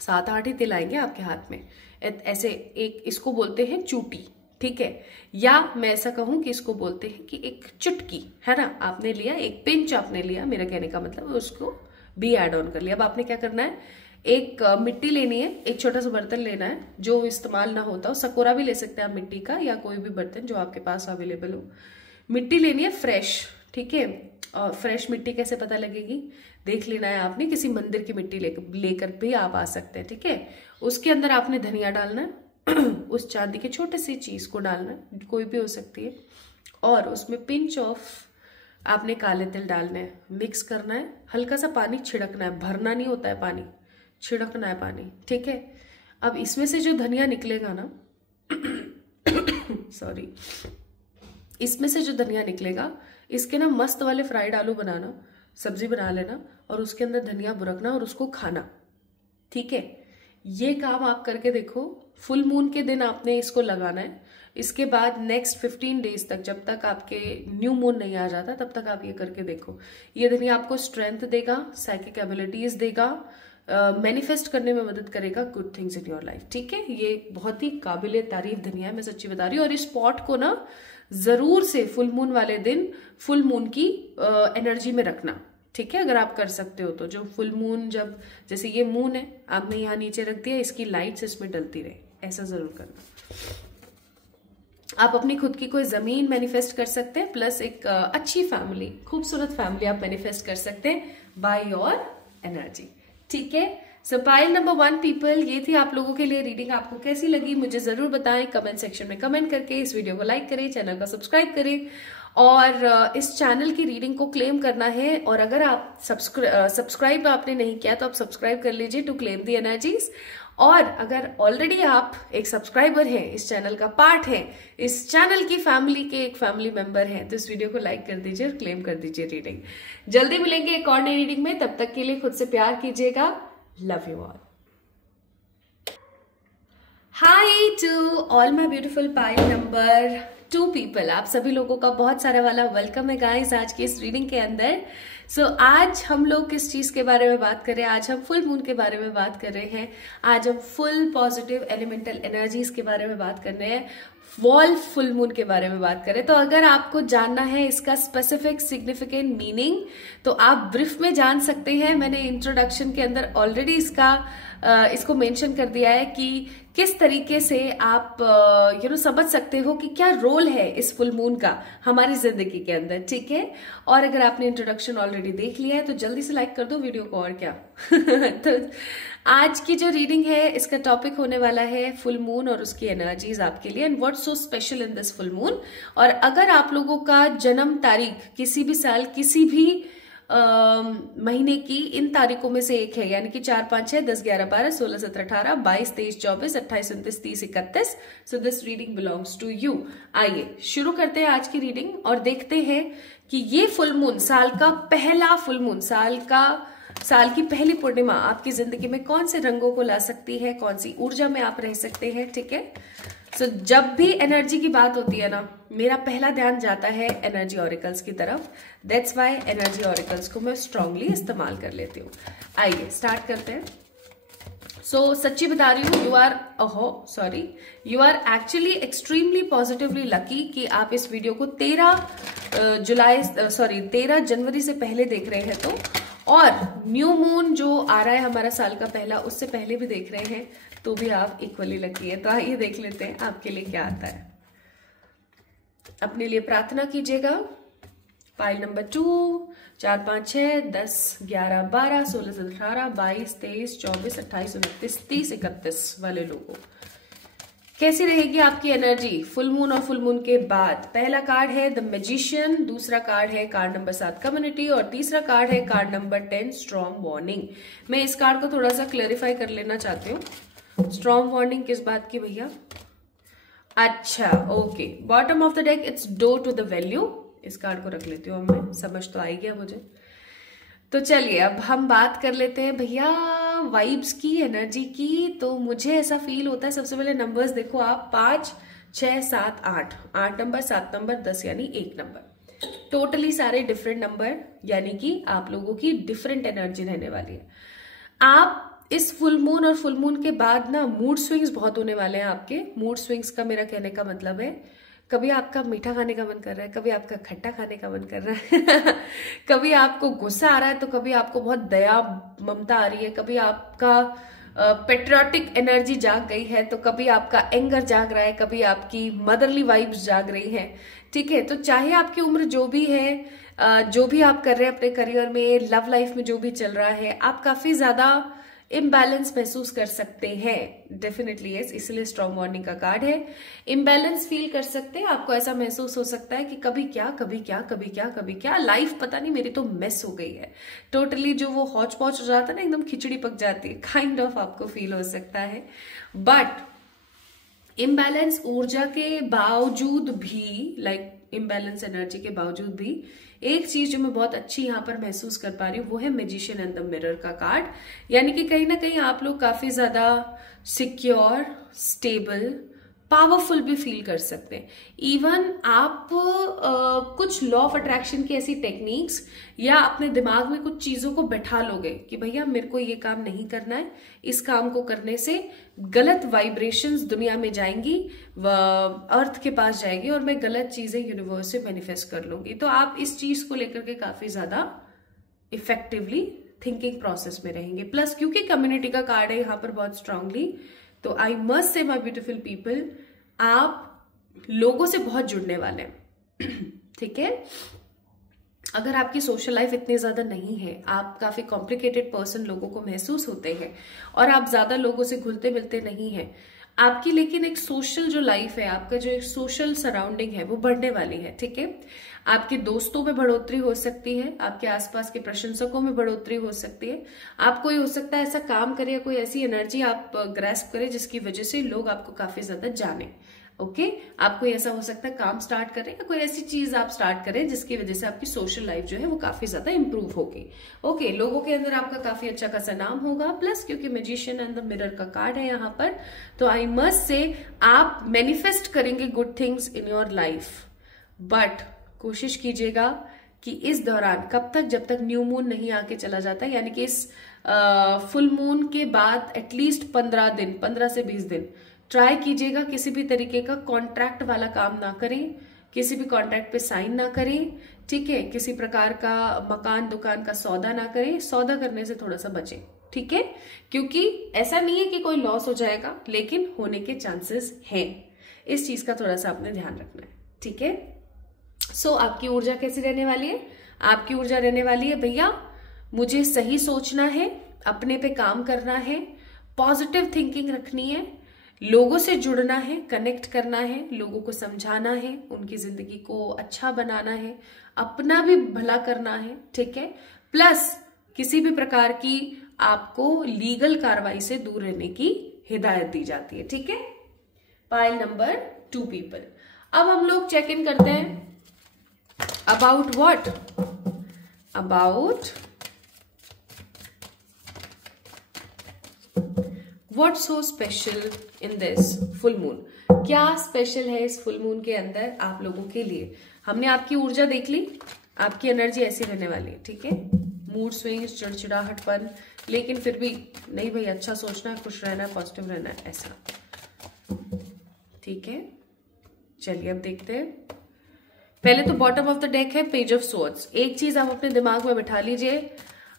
7-8 ही तिल आएंगे आपके हाथ में, ऐसे एक, इसको बोलते हैं चूटी, ठीक है, या मैं ऐसा कहूं कि इसको बोलते हैं कि एक चुटकी, है ना, आपने लिया, एक पिंच आपने लिया, मेरा कहने का मतलब उसको भी ऐड ऑन कर लिया। अब आपने क्या करना है, एक मिट्टी लेनी है, एक छोटा सा बर्तन लेना है जो इस्तेमाल ना होता हो, सकोरा भी ले सकते हैं आप मिट्टी का, या कोई भी बर्तन जो आपके पास अवेलेबल हो। मिट्टी लेनी है फ्रेश, ठीक है, और फ्रेश मिट्टी कैसे पता लगेगी, देख लेना है आपने, किसी मंदिर की मिट्टी लेकर भी आप आ सकते हैं, ठीक है। उसके अंदर आपने धनिया डालना है, उस चांदी के छोटे सी चीज को डालना है, कोई भी हो सकती है, और उसमें पिंच ऑफ आपने काले तिल डालने हैं, मिक्स करना है, हल्का सा पानी छिड़कना है, भरना नहीं होता है पानी, छिड़कना है पानी, ठीक है। अब इसमें से जो धनिया निकलेगा ना सॉरी, इसमें से जो धनिया निकलेगा, इसके ना मस्त वाले फ्राइड आलू बनाना, सब्जी बना लेना, और उसके अंदर धनिया बुरकना और उसको खाना, ठीक है। ये काम आप करके देखो, फुल मून के दिन आपने इसको लगाना है। इसके बाद नेक्स्ट 15 डेज तक, जब तक आपके न्यू मून नहीं आ जाता, तब तक आप ये करके देखो। ये धनिया आपको स्ट्रेंथ देगा, साइकिक एबिलिटीज देगा, मैनिफेस्ट करने में मदद करेगा good things in your life, ठीक है। ये बहुत ही काबिले तारीफ धनिया है, मैं सच्ची बता रही हूँ। और इस पॉट को ना जरूर से फुल मून वाले दिन फुल मून की एनर्जी में रखना, ठीक है, अगर आप कर सकते हो तो। जो फुल मून, जब जैसे ये मून है, आपने यहाँ नीचे रख दिया, इसकी लाइट्स इसमें डलती रहे, ऐसा जरूर करना। आप अपनी खुद की कोई जमीन मैनिफेस्ट कर सकते हैं, प्लस एक अच्छी फैमिली, खूबसूरत फैमिली आप मैनिफेस्ट कर सकते हैं बाय योर एनर्जी, ठीक है। सो पाइल नंबर 1 पीपल, ये थी आप लोगों के लिए रीडिंग। आपको कैसी लगी मुझे जरूर बताएं कमेंट सेक्शन में कमेंट करके। इस वीडियो को लाइक करें, चैनल को सब्सक्राइब करें, और इस चैनल की रीडिंग को क्लेम करना है। और अगर आप सब्सक्राइब आपने नहीं किया तो आप सब्सक्राइब कर लीजिए टू क्लेम दी एनर्जीज। और अगर ऑलरेडी आप एक सब्सक्राइबर हैं, इस चैनल का पार्ट है, इस चैनल की फैमिली के एक फैमिली मेंबर हैं, तो इस वीडियो को लाइक कर दीजिए और क्लेम कर दीजिए रीडिंग। जल्दी मिलेंगे एक और नई रीडिंग में, तब तक के लिए खुद से प्यार कीजिएगा। Love you all. Hi to all my beautiful pile number 2 people, आप सभी लोगों का बहुत सारा वाला वेलकम है गाइस आज की इस रीडिंग के अंदर। सो आज हम लोग किस चीज के बारे में बात कर रहे हैं, आज हम फुल मून के बारे में बात कर रहे हैं। आज हम फुल पॉजिटिव एलिमेंटल एनर्जीज के बारे में बात कर रहे हैं, वॉल फुल मून के बारे में बात करें। तो अगर आपको जानना है इसका स्पेसिफिक सिग्निफिकेंट मीनिंग, तो आप ब्रीफ में जान सकते हैं। मैंने इंट्रोडक्शन के अंदर ऑलरेडी इसको मेंशन कर दिया है कि किस तरीके से आप समझ सकते हो कि क्या रोल है इस फुल मून का हमारी जिंदगी के अंदर, ठीक है। और अगर आपने इंट्रोडक्शन ऑलरेडी देख लिया है तो जल्दी से लाइक कर दो वीडियो को, और क्या तो आज की जो रीडिंग है इसका टॉपिक होने वाला है फुल मून और उसकी एनर्जीज आपके लिए, and what's so special in this full moon. और अगर आप लोगों का जन्म तारीख किसी भी साल किसी भी महीने की इन तारीखों में से एक है, यानी कि 4, 5, 6, 10, 11, 12, 16, 17, 18, 22, 23, 24, 28, 29, 30, 31, so this reading belongs to you. आइए शुरू करते हैं आज की रीडिंग और देखते हैं कि ये फुल मून, साल का पहला फुल मून, साल की पहली पूर्णिमा आपकी जिंदगी में कौन से रंगों को ला सकती है, कौन सी ऊर्जा में आप रह सकते हैं। ठीक है, सो जब भी एनर्जी की बात होती है ना, मेरा पहला ध्यान जाता है एनर्जी ऑरिकल्स की तरफ। दैट्स वाई एनर्जी ऑरिकल्स को मैं स्ट्रांगली इस्तेमाल कर लेती हूँ। आइए स्टार्ट करते हैं। सो सच्ची बता रही हूँ, you are actually extremely positively lucky कि आप इस वीडियो को 13 जनवरी से पहले देख रहे हैं तो, और न्यू मून जो आ रहा है हमारा साल का पहला, उससे पहले भी देख रहे हैं तो भी आप इक्वली लकी है। तो आइए देख लेते हैं आपके लिए क्या आता है। अपने लिए प्रार्थना कीजिएगा। पाइल नंबर 2, 4, 5, 6, 10, 11, 12, 16, 17, 18, 22, 23, 24, 28, 29, 30, 31 वाले लोगों, कैसी रहेगी आपकी एनर्जी फुल मून और फुल मून के बाद। पहला कार्ड है द मैजिशियन, दूसरा कार्ड है कार्ड नंबर 7 कम्युनिटी, और तीसरा कार्ड है कार्ड नंबर 10 स्ट्रॉन्ग वार्निंग। मैं इस कार्ड को थोड़ा सा क्लैरिफाई कर लेना चाहती हूँ। स्ट्रॉन्ग वार्निंग किस बात की भैया? अच्छा, okay, bottom of the deck it's do to the value. इस कार्ड को रख लेती हूँ, मैं समझ तो आई गया मुझे। तो चलिए अब हम बात कर लेते हैं भैया वाइब्स की, एनर्जी की। तो मुझे ऐसा फील होता है, सबसे पहले नंबर्स देखो आप, 5, 6, 7, 8 नंबर, 7 नंबर, 10 यानी 1 नंबर, टोटली सारे डिफरेंट नंबर, यानी कि आप लोगों की डिफरेंट एनर्जी रहने वाली है। आप इस फुल मून और फुल मून के बाद ना मूड स्विंग्स बहुत होने वाले हैं आपके। मूड स्विंग्स का मेरा कहने का मतलब है, कभी आपका मीठा खाने का मन कर रहा है, कभी आपका खट्टा खाने का मन कर रहा है कभी आपको गुस्सा आ रहा है, तो कभी आपको बहुत दया ममता आ रही है, कभी आपका पेट्रियोटिक एनर्जी जाग गई है, तो कभी आपका एंगर जाग रहा है, कभी आपकी मदरली वाइब्स जाग रही है। ठीक है, तो चाहे आपकी उम्र जो भी है, जो भी आप कर रहे हैं अपने करियर में, लव लाइफ में जो भी चल रहा है, आप काफी ज्यादा इम्बैलेंस महसूस कर सकते हैं। डेफिनेटली यस, इसलिए स्ट्रॉन्ग वार्निंग का कार्ड है। इम्बैलेंस फील कर सकते हैं, आपको ऐसा महसूस हो सकता है कि कभी क्या कभी क्या कभी क्या कभी क्या, लाइफ पता नहीं मेरी तो मेस हो गई है टोटली। जो वो हौच पौच हो जाता है ना, एकदम खिचड़ी पक जाती है, काइंड ऑफ आपको फील हो सकता है। बट इम्बैलेंस ऊर्जा के बावजूद भी, लाइक इम्बैलेंस एनर्जी के बावजूद भी, एक चीज जो मैं बहुत अच्छी यहां पर महसूस कर पा रही हूँ वो है मैजिशियन एंड द मिरर का कार्ड। यानी कि कहीं ना कहीं आप लोग काफी ज्यादा सिक्योर, स्टेबल, पावरफुल भी फील कर सकते हैं। इवन आप कुछ लॉ ऑफ अट्रैक्शन की ऐसी टेक्निक्स या अपने दिमाग में कुछ चीजों को बैठा लोगे कि भैया मेरे को ये काम नहीं करना है, इस काम को करने से गलत वाइब्रेशंस दुनिया में जाएंगी, अर्थ के पास जाएगी, और मैं गलत चीजें यूनिवर्स से मैनिफेस्ट कर लूंगी। तो आप इस चीज को लेकर के काफी ज्यादा इफेक्टिवली थिंकिंग प्रोसेस में रहेंगे। प्लस क्योंकि कम्युनिटी का कार्ड है यहाँ पर बहुत स्ट्रांगली, तो आई must say my beautiful people, आप लोगों से बहुत जुड़ने वाले हैं। ठीक है, अगर आपकी सोशल लाइफ इतनी ज्यादा नहीं है, आप काफी कॉम्प्लिकेटेड पर्सन लोगों को महसूस होते हैं और आप ज्यादा लोगों से घुलते मिलते नहीं हैं आपकी, लेकिन एक सोशल जो लाइफ है, आपका जो एक सोशल सराउंडिंग है वो बढ़ने वाली है। ठीक है, आपके दोस्तों में बढ़ोतरी हो सकती है, आपके आसपास के प्रशंसकों में बढ़ोतरी हो सकती है। आप कोई हो सकता है ऐसा काम करे, कोई ऐसी एनर्जी आप ग्रैस्प करें जिसकी वजह से लोग आपको काफी ज्यादा जाने। ओके, आप कोई ऐसा हो सकता है काम स्टार्ट करें या कोई ऐसी चीज आप स्टार्ट करें जिसकी वजह से आपकी सोशल लाइफ जो है वो काफी ज्यादा इंप्रूव होगी। ओके, लोगों के अंदर आपका काफी अच्छा खासा नाम होगा। प्लस क्योंकि मैजिशियन एंड द मिरर का कार्ड है यहाँ पर, तो आई मस्ट से आप मैनिफेस्ट करेंगे good things in your life. But कोशिश कीजिएगा कि इस दौरान, कब तक, जब तक न्यू मून नहीं आके चला जाता, यानी कि इस फुल मून के बाद एटलीस्ट 15 दिन, 15 से 20 दिन ट्राई कीजिएगा किसी भी तरीके का कॉन्ट्रैक्ट वाला काम ना करें, किसी भी कॉन्ट्रैक्ट पे साइन ना करें। ठीक है, किसी प्रकार का मकान दुकान का सौदा ना करें, सौदा करने से थोड़ा सा बचें। ठीक है, क्योंकि ऐसा नहीं है कि कोई लॉस हो जाएगा, लेकिन होने के चांसेस हैं। इस चीज का थोड़ा सा आपने ध्यान रखना है। ठीक है, सो आपकी ऊर्जा कैसी रहने वाली है? आपकी ऊर्जा रहने वाली है भैया, मुझे सही सोचना है, अपने पे काम करना है, पॉजिटिव थिंकिंग रखनी है, लोगों से जुड़ना है, कनेक्ट करना है, लोगों को समझाना है, उनकी जिंदगी को अच्छा बनाना है, अपना भी भला करना है, ठीक है। प्लस किसी भी प्रकार की आपको लीगल कार्रवाई से दूर रहने की हिदायत दी जाती है, ठीक है। Pile number 2 people. अब हम लोग चेक इन करते हैं about what, about what so special in this full moon. क्या स्पेशल है इस फुल मून के अंदर आप लोगों के लिए। हमने आपकी ऊर्जा देख ली, आपकी एनर्जी ऐसी रहने वाली है, ठीक है। मूड स्विंग्स, चिड़चिड़ाहटपन, लेकिन फिर भी नहीं भाई, अच्छा सोचना है, खुश रहना है, पॉजिटिव रहना है, ऐसा, ठीक है। चलिए अब देखते हैं। पहले तो बॉटम ऑफ द डेक है पेज ऑफ सोर्ड्स। एक चीज आप अपने दिमाग में बिठा लीजिए,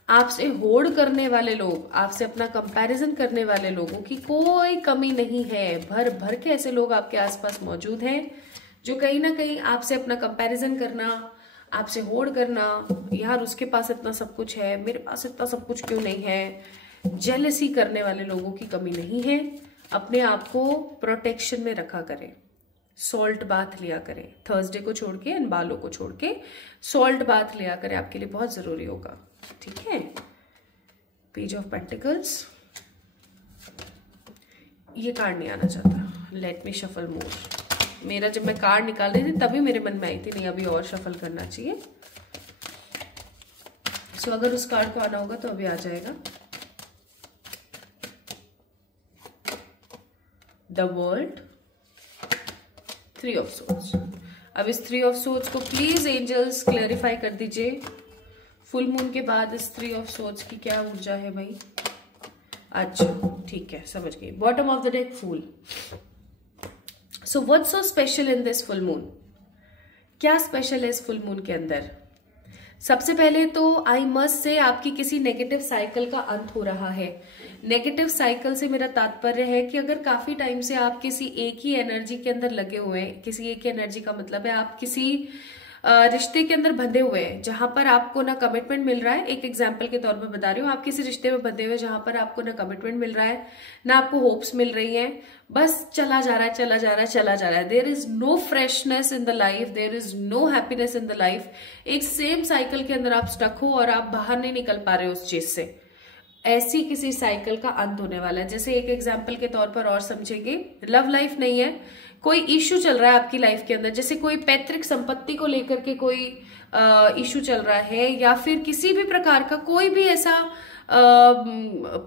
आपसे होड़ करने वाले लोग, आपसे अपना कंपैरिजन करने वाले लोगों की कोई कमी नहीं है। भर भर के ऐसे लोग आपके आसपास मौजूद हैं जो कहीं ना कहीं आपसे अपना कंपैरिजन करना, आपसे होड़ करना, यार उसके पास इतना सब कुछ है, मेरे पास इतना सब कुछ क्यों नहीं है, जेलसी करने वाले लोगों की कमी नहीं है। अपने आप को प्रोटेक्शन में रखा करें, सॉल्ट बाथ लिया करें, थर्सडे को छोड़ के एंड बालों को छोड़ के सॉल्ट बाथ लिया करें, आपके लिए बहुत जरूरी होगा, ठीक है। पेज ऑफ पेंटिकल्स, ये कार्ड नहीं आना चाहता, लेट मी शफल मोर। मेरा जब मैं कार्ड निकाल रही थी तभी मेरे मन में आई थी नहीं अभी और शफल करना चाहिए। सो अगर उस कार्ड को आना होगा तो अभी आ जाएगा। The world, 3 of swords. अब इस 3 ऑफ सोर्ड्स को प्लीज एंजल्स क्लैरिफाई कर दीजिए, फुल मून के बाद इस 3 ऑफ सोर्ड्स की क्या ऊर्जा है भाई। अच्छा ठीक है, समझ गई। Bottom of the deck fool. So what's so special in this full moon. क्या स्पेशल है इस फुल मून के अंदर। सबसे पहले तो आई मस्ट से आपकी किसी नेगेटिव साइकिल का अंत हो रहा है। नेगेटिव साइकिल से मेरा तात्पर्य है कि अगर काफी टाइम से आप किसी एक ही एनर्जी के अंदर लगे हुए हैं, किसी एक ही एनर्जी का मतलब है आप किसी रिश्ते के अंदर बंधे हुए हैं जहां पर आपको ना कमिटमेंट मिल रहा है। एक एग्जांपल के तौर पर बता रही हूँ, आप किसी रिश्ते में बंधे हुए जहां पर आपको ना कमिटमेंट मिल रहा है, ना आपको होप्स मिल रही हैं, बस चला जा रहा है, चला जा रहा है, चला जा रहा है। There is no freshness in the life, there is no happiness in the life. एक सेम साइकिल के अंदर आप स्टक हो और आप बाहर नहीं निकल पा रहे हो उस चीज से। ऐसी किसी साइकिल का अंत होने वाला है। जैसे एक एग्जाम्पल के तौर पर और समझेंगे, लव लाइफ नहीं है, कोई इश्यू चल रहा है आपकी लाइफ के अंदर, जैसे कोई पैतृक संपत्ति को लेकर के कोई इश्यू चल रहा है, या फिर किसी भी प्रकार का कोई भी ऐसा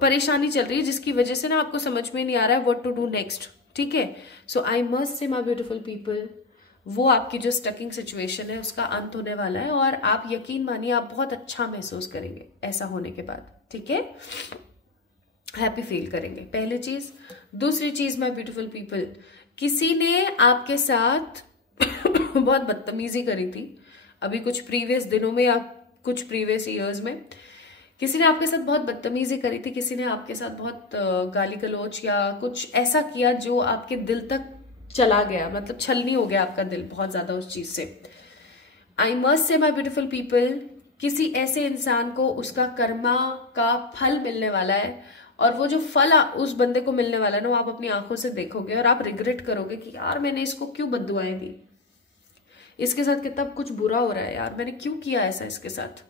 परेशानी चल रही है जिसकी वजह से ना आपको समझ में नहीं आ रहा है व्हाट टू डू नेक्स्ट, ठीक है। So I must say my beautiful people, वो आपकी जो स्टकिंग सिचुएशन है उसका अंत होने वाला है और आप यकीन मानिए आप बहुत अच्छा महसूस करेंगे ऐसा होने के बाद, ठीक है। हैप्पी फील करेंगे, पहली चीज। दूसरी चीज माय ब्यूटीफुल पीपल, किसी ने आपके साथ बहुत बदतमीजी करी थी अभी कुछ प्रीवियस दिनों में या कुछ प्रीवियस ईयर्स में। किसी ने आपके साथ बहुत बदतमीजी करी थी, किसी ने आपके साथ बहुत गाली गलौज या कुछ ऐसा किया जो आपके दिल तक चला गया, मतलब छलनी हो गया आपका दिल बहुत ज्यादा उस चीज से। आई must say my beautiful people, किसी ऐसे इंसान को उसका कर्मा का फल मिलने वाला है और वो जो फल उस बंदे को मिलने वाला है ना, वो आप अपनी आंखों से देखोगे और आप रिग्रेट करोगे कि यार मैंने इसको क्यों बद्दुआएं दी, इसके साथ कितना कुछ बुरा हो रहा है यार, मैंने क्यों किया ऐसा इसके साथ।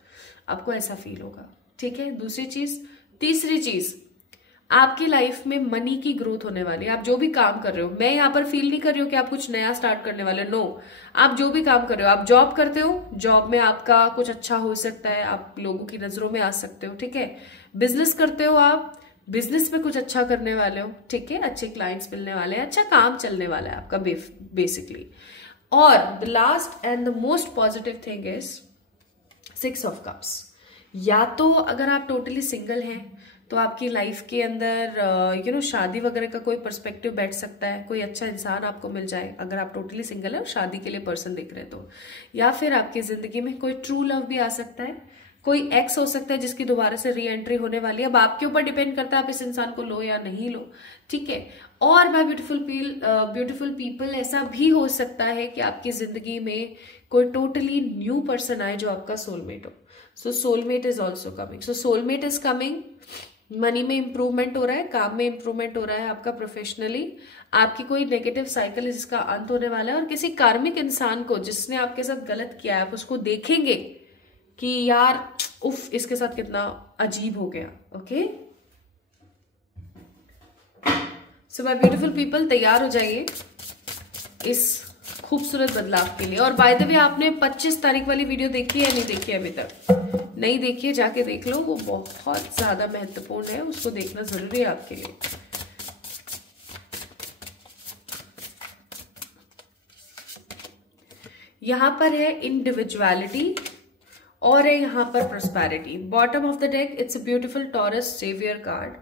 आपको ऐसा फील होगा, ठीक है। दूसरी चीज। तीसरी चीज, आपकी लाइफ में मनी की ग्रोथ होने वाली है। आप जो भी काम कर रहे हो, मैं यहाँ पर फील नहीं कर रही हूँ कि आप कुछ नया स्टार्ट करने वाले, नो। आप जो भी काम कर रहे हो, आप जॉब करते हो, जॉब में आपका कुछ अच्छा हो सकता है, आप लोगों की नजरों में आ सकते हो, ठीक है। बिजनेस करते हो, आप बिजनेस में कुछ अच्छा करने वाले हो, ठीक है। अच्छे क्लाइंट्स मिलने वाले हैं, अच्छा काम चलने वाला है आपका बेसिकली। और the last and the most positive thing is 6 of cups. या तो अगर आप टोटली सिंगल हैं तो आपकी लाइफ के अंदर शादी वगैरह का कोई पर्सपेक्टिव बैठ सकता है, कोई अच्छा इंसान आपको मिल जाए अगर आप टोटली सिंगल है और शादी के लिए पर्सन दिख रहे हैं तो। या फिर आपकी जिंदगी में कोई ट्रू लव भी आ सकता है, कोई एक्स हो सकता है जिसकी दोबारा से री एंट्री होने वाली है। अब आपके ऊपर डिपेंड करता है आप इस इंसान को लो या नहीं लो, ठीक है। और माय ब्यूटीफुल पीपल, ऐसा भी हो सकता है कि आपकी जिंदगी में कोई टोटली न्यू पर्सन आए जो आपका सोलमेट हो। So soulmate is also coming, so soulmate is coming. Money में इंप्रूवमेंट हो रहा है, काम में इंप्रूवमेंट हो रहा है आपका प्रोफेशनली, आपकी कोई नेगेटिव साइकिल है जिसका अंत होने वाला है, और किसी कार्मिक इंसान को जिसने आपके साथ गलत किया है आप उसको देखेंगे कि यार उफ इसके साथ कितना अजीब हो गया। Okay, so my beautiful people, तैयार हो जाइए इस खूबसूरत बदलाव के लिए। और बाय द वे, आपने 25 तारीख वाली वीडियो देखी है, नहीं देखी है अभी तक? नहीं देखी है, जाके देख लो, वो बहुत ज्यादा महत्वपूर्ण है, उसको देखना जरूरी है आपके लिए। यहां पर है इंडिविजुअलिटी और है यहां पर prosperity. Bottom of the deck it's a beautiful Taurus saviour card.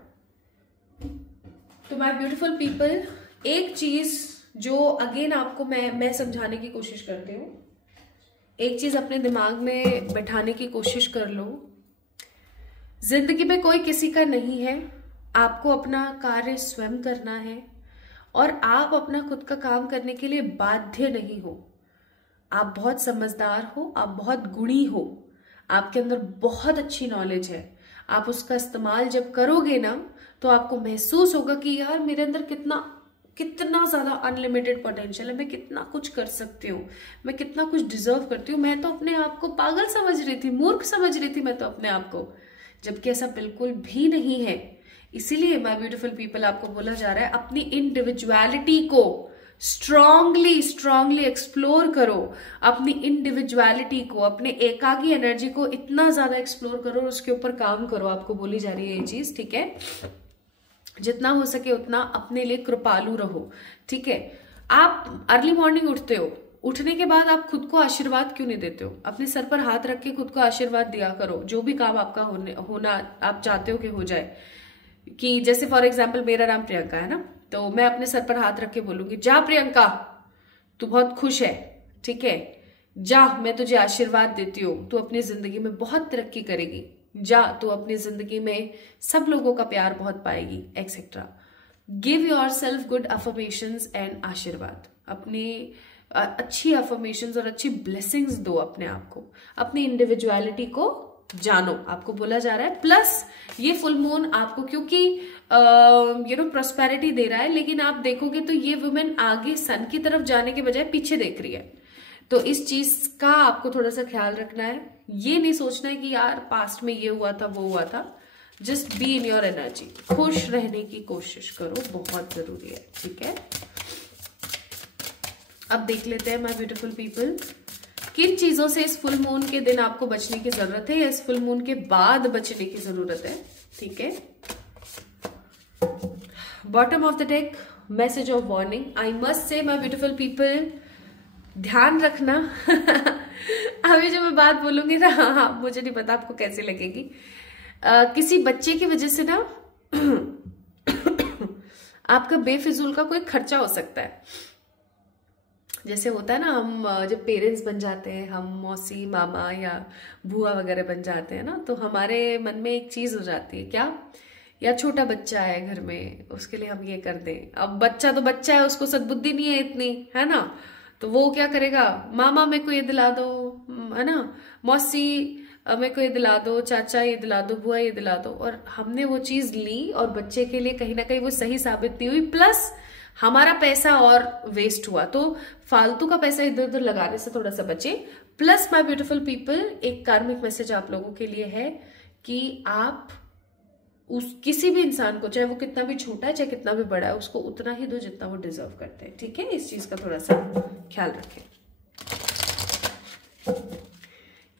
तो माय ब्यूटीफुल पीपल, एक चीज जो अगेन आपको मैं समझाने की कोशिश करती हूँ, एक चीज अपने दिमाग में बैठाने की कोशिश कर लो, जिंदगी में कोई किसी का नहीं है, आपको अपना कार्य स्वयं करना है और आप अपना खुद का काम करने के लिए बाध्य नहीं हो। आप बहुत समझदार हो, आप बहुत गुणी हो, आपके अंदर बहुत अच्छी नॉलेज है, आप उसका इस्तेमाल जब करोगे ना तो आपको महसूस होगा कि यार मेरे अंदर कितना ज्यादा अनलिमिटेड पोटेंशियल है, मैं कितना कुछ कर सकती हूँ, मैं कितना कुछ डिजर्व करती हूँ। मैं तो अपने आप को पागल समझ रही थी, मूर्ख समझ रही थी मैं तो अपने आप को, जबकि ऐसा बिल्कुल भी नहीं है। इसीलिए माय ब्यूटीफुल पीपल आपको बोला जा रहा है अपनी इंडिविजुअलिटी को स्ट्रांगली एक्सप्लोर करो, अपनी इंडिविजुअलिटी को, अपने एकाकी एनर्जी को इतना ज्यादा एक्सप्लोर करो और उसके ऊपर काम करो। आपको बोली जा रही है ये चीज, ठीक है? जितना हो सके उतना अपने लिए कृपालु रहो, ठीक है? आप अर्ली मॉर्निंग उठते हो, उठने के बाद आप खुद को आशीर्वाद क्यों नहीं देते हो? अपने सर पर हाथ रख के खुद को आशीर्वाद दिया करो, जो भी काम आपका होना आप चाहते हो कि हो जाए। कि जैसे फॉर एग्जाम्पल मेरा नाम प्रियंका है ना, तो मैं अपने सर पर हाथ रख के बोलूंगी, जा प्रियंका तू बहुत खुश है, ठीक है, जा मैं तुझे आशीर्वाद देती हूँ, तू अपनी जिंदगी में बहुत तरक्की करेगी, जा तू अपनी जिंदगी में सब लोगों का प्यार बहुत पाएगी, etcetera. Give your self good affirmations and आशीर्वाद, अपनी अच्छी अफर्मेशंस और अच्छी ब्लेसिंग्स दो अपने आप को, अपनी इंडिविजुअलिटी को जानो, आपको बोला जा रहा है। प्लस ये फुल मून आपको क्योंकि प्रोस्पेरिटी दे रहा है, लेकिन आप देखोगे तो ये वुमेन आगे सन की तरफ जाने के बजाय पीछे देख रही है, तो इस चीज का आपको थोड़ा सा ख्याल रखना है। ये नहीं सोचना है कि यार पास्ट में ये हुआ था वो हुआ था, just be in your energy, खुश रहने की कोशिश करो, बहुत जरूरी है, ठीक है? अब देख लेते हैं माय ब्यूटीफुल पीपल, किन चीजों से इस फुल मून के दिन आपको बचने की जरूरत है या इस फुल मून के बाद बचने की जरूरत है, ठीक है? Bottom of the deck, message of warning. I must say my beautiful people, ध्यान रखना अभी जो मैं बात बोलूंगी ना, हाँ मुझे नहीं पता आपको कैसे लगेगी, किसी बच्चे की वजह से ना आपका बेफिजूल का कोई खर्चा हो सकता है। जैसे होता है ना, हम जब पेरेंट्स बन जाते हैं, हम मौसी मामा या बुआ वगैरह बन जाते हैं ना, तो हमारे मन में एक चीज हो जाती है, क्या, या छोटा बच्चा है घर में उसके लिए हम ये कर दें। अब बच्चा तो बच्चा है, उसको सद्बुद्धि नहीं है इतनी, है ना, तो वो क्या करेगा, मामा मेरे को ये दिला दो, है ना, मौसी मेरे को ये दिला दो, चाचा ये दिला दो, बुआ ये दिला दो, और हमने वो चीज ली और बच्चे के लिए कहीं ना कहीं वो सही साबित नहीं हुई, प्लस हमारा पैसा और वेस्ट हुआ। तो फालतू का पैसा इधर उधर लगाने से थोड़ा सा बचे। प्लस माय ब्यूटीफुल पीपल, एक कार्मिक मैसेज आप लोगों के लिए है कि आप किसी भी इंसान को, चाहे वो कितना भी छोटा है चाहे कितना भी बड़ा है, उसको उतना ही दो जितना वो डिजर्व करते हैं, ठीक है? इस चीज का थोड़ा सा ख्याल रखें।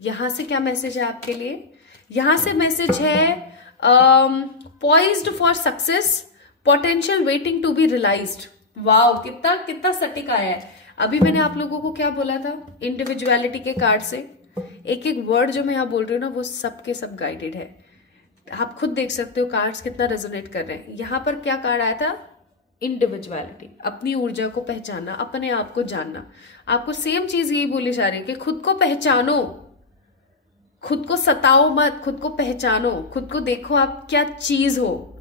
यहां से क्या मैसेज है आपके लिए? यहां से मैसेज है poised for success, potential waiting to be realised. Wow, कितना सटीक आया है। अभी मैंने आप लोगों को क्या बोला था इंडिविजुअलिटी के कार्ड से, एक एक वर्ड जो मैं यहाँ बोल रही हूँ ना वो सब के सब गाइडेड है। आप खुद देख सकते हो कार्ड्स कितना रेजोनेट कर रहे हैं। यहाँ पर क्या कार्ड आया था, इंडिविजुअलिटी, अपनी ऊर्जा को पहचानना, अपने आप को जानना। आपको सेम चीज यही बोली जा रही है कि खुद को पहचानो, खुद को सताओ मत, खुद को पहचानो, खुद को देखो आप क्या चीज हो।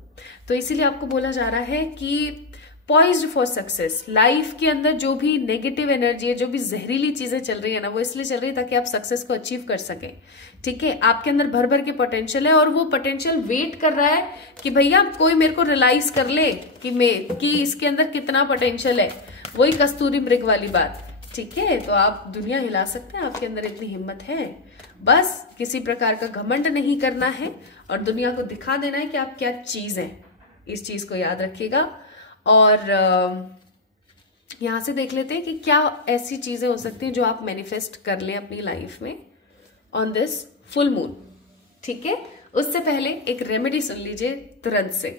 तो इसीलिए आपको बोला जा रहा है कि पॉइज्ड फॉर सक्सेस। लाइफ के अंदर जो भी नेगेटिव एनर्जी है, जो भी जहरीली चीजें चल रही है ना, वो इसलिए चल रही है ताकि आप सक्सेस को अचीव कर सकें। ठीक है, आपके अंदर भर भर के पोटेंशियल है और वो पोटेंशियल वेट कर रहा है कि भैया कोई मेरे को रियलाइज कर ले कि इसके अंदर कितना पोटेंशियल है। वही कस्तूरी मृग वाली बात। ठीक है, तो आप दुनिया हिला सकते हैं, आपके अंदर इतनी हिम्मत है। बस किसी प्रकार का घमंड नहीं करना है और दुनिया को दिखा देना है कि आप क्या चीज है। इस चीज को याद रखिएगा। और यहां से देख लेते हैं कि क्या ऐसी चीजें हो सकती हैं जो आप मैनिफेस्ट कर लें अपनी लाइफ में ऑन दिस फुल मून। ठीक है, उससे पहले एक रेमेडी सुन लीजिए तुरंत से।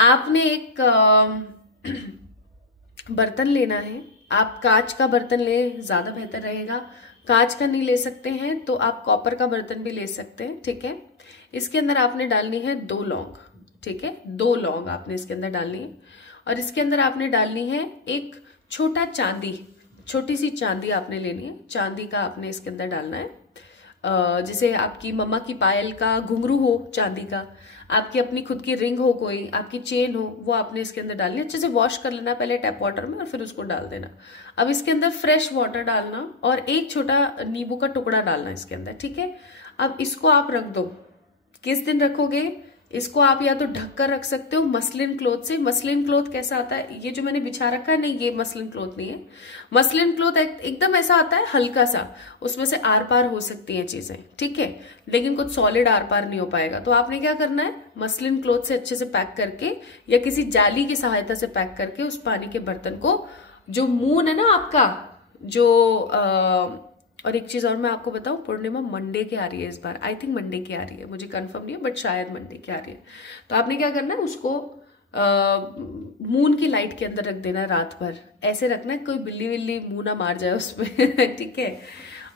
आपने एक बर्तन लेना है। आप कांच का बर्तन ले, ज्यादा बेहतर रहेगा। कांच का नहीं ले सकते हैं तो आप कॉपर का बर्तन भी ले सकते हैं। ठीक है, इसके अंदर आपने डालनी है 2 लौंग। ठीक है, 2 लौंग आपने इसके अंदर डालनी है और इसके अंदर आपने डालनी है एक छोटा चांदी, छोटी सी चांदी आपने लेनी है। चांदी का आपने इसके अंदर डालना है, जैसे आपकी मम्मा की पायल का घुंघरू हो चांदी का, आपकी अपनी खुद की रिंग हो, कोई आपकी चेन हो, वो आपने इसके अंदर डालनी है। अच्छे से वॉश कर लेना पहले टैप वाटर में और फिर उसको डाल देना। अब इसके अंदर फ्रेश वाटर डालना और एक छोटा नींबू का टुकड़ा डालना इसके अंदर। ठीक है, अब इसको आप रख दो। किस दिन रखोगे इसको? आप या तो ढक कर रख सकते हो मसलिन क्लोथ से। मसलिन क्लोथ कैसा आता है? ये जो मैंने बिछा रखा है, नहीं ये मसलिन क्लोथ नहीं है। मसलिन क्लोथ एकदम ऐसा आता है हल्का सा, उसमें से आर पार हो सकती हैं चीजें। ठीक है, लेकिन कुछ सॉलिड आर पार नहीं हो पाएगा। तो आपने क्या करना है, मसलिन क्लोथ से अच्छे से पैक करके या किसी जाली की सहायता से पैक करके उस पानी के बर्तन को, जो मून है ना आपका, जो और एक चीज और मैं आपको बताऊं, पूर्णिमा मंडे की आ रही है इस बार। आई थिंक मंडे की आ रही है, मुझे कंफर्म नहीं है बट शायद मंडे की आ रही है। तो आपने क्या करना है, उसको मून की लाइट के अंदर रख देना है रात भर। ऐसे रखना है कोई बिल्ली विल्ली मुंह ना मार जाए उसमें। ठीक है,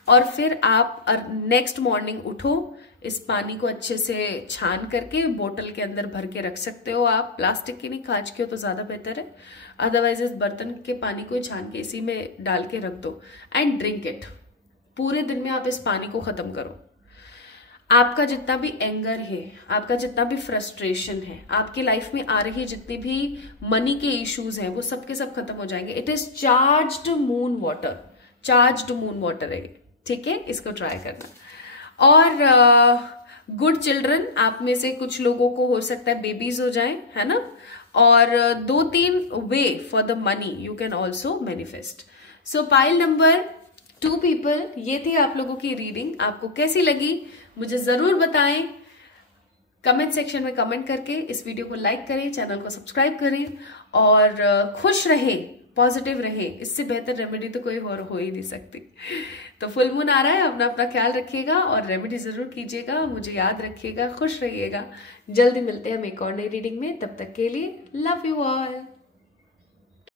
और फिर आप नेक्स्ट मॉर्निंग उठो, इस पानी को अच्छे से छान करके बोतल के अंदर भर के रख सकते हो आप। प्लास्टिक की नहीं, कांच की हो तो ज्यादा बेहतर है। अदरवाइज इस बर्तन के पानी को छान के इसी में डाल के रख दो एंड ड्रिंक इट। पूरे दिन में आप इस पानी को खत्म करो। आपका जितना भी एंगर है, आपका जितना भी फ्रस्ट्रेशन है, आपकी लाइफ में आ रही जितनी भी मनी के इश्यूज हैं, वो सब के सब खत्म हो जाएंगे। It is charged moon water, charged moon water है। ठीक है, इसको ट्राई करना। और गुड चिल्ड्रन, आप में से कुछ लोगों को हो सकता है बेबीज हो जाएं, है ना। और 2-3 way for the money you can also manifest. So pile number 2 people, ये थी आप लोगों की रीडिंग। आपको कैसी लगी मुझे जरूर बताएं। कमेंट सेक्शन में कमेंट करके इस वीडियो को लाइक करें, चैनल को सब्सक्राइब करें और खुश रहे, पॉजिटिव रहे। इससे बेहतर रेमेडी तो कोई और हो ही नहीं सकती। तो फुल मून आ रहा है, अपना अपना ख्याल रखिएगा और रेमेडी जरूर कीजिएगा। मुझे याद रखिएगा, खुश रहिएगा। जल्दी मिलते हैं हम एक और नई रीडिंग में। तब तक के लिए लव यू ऑल।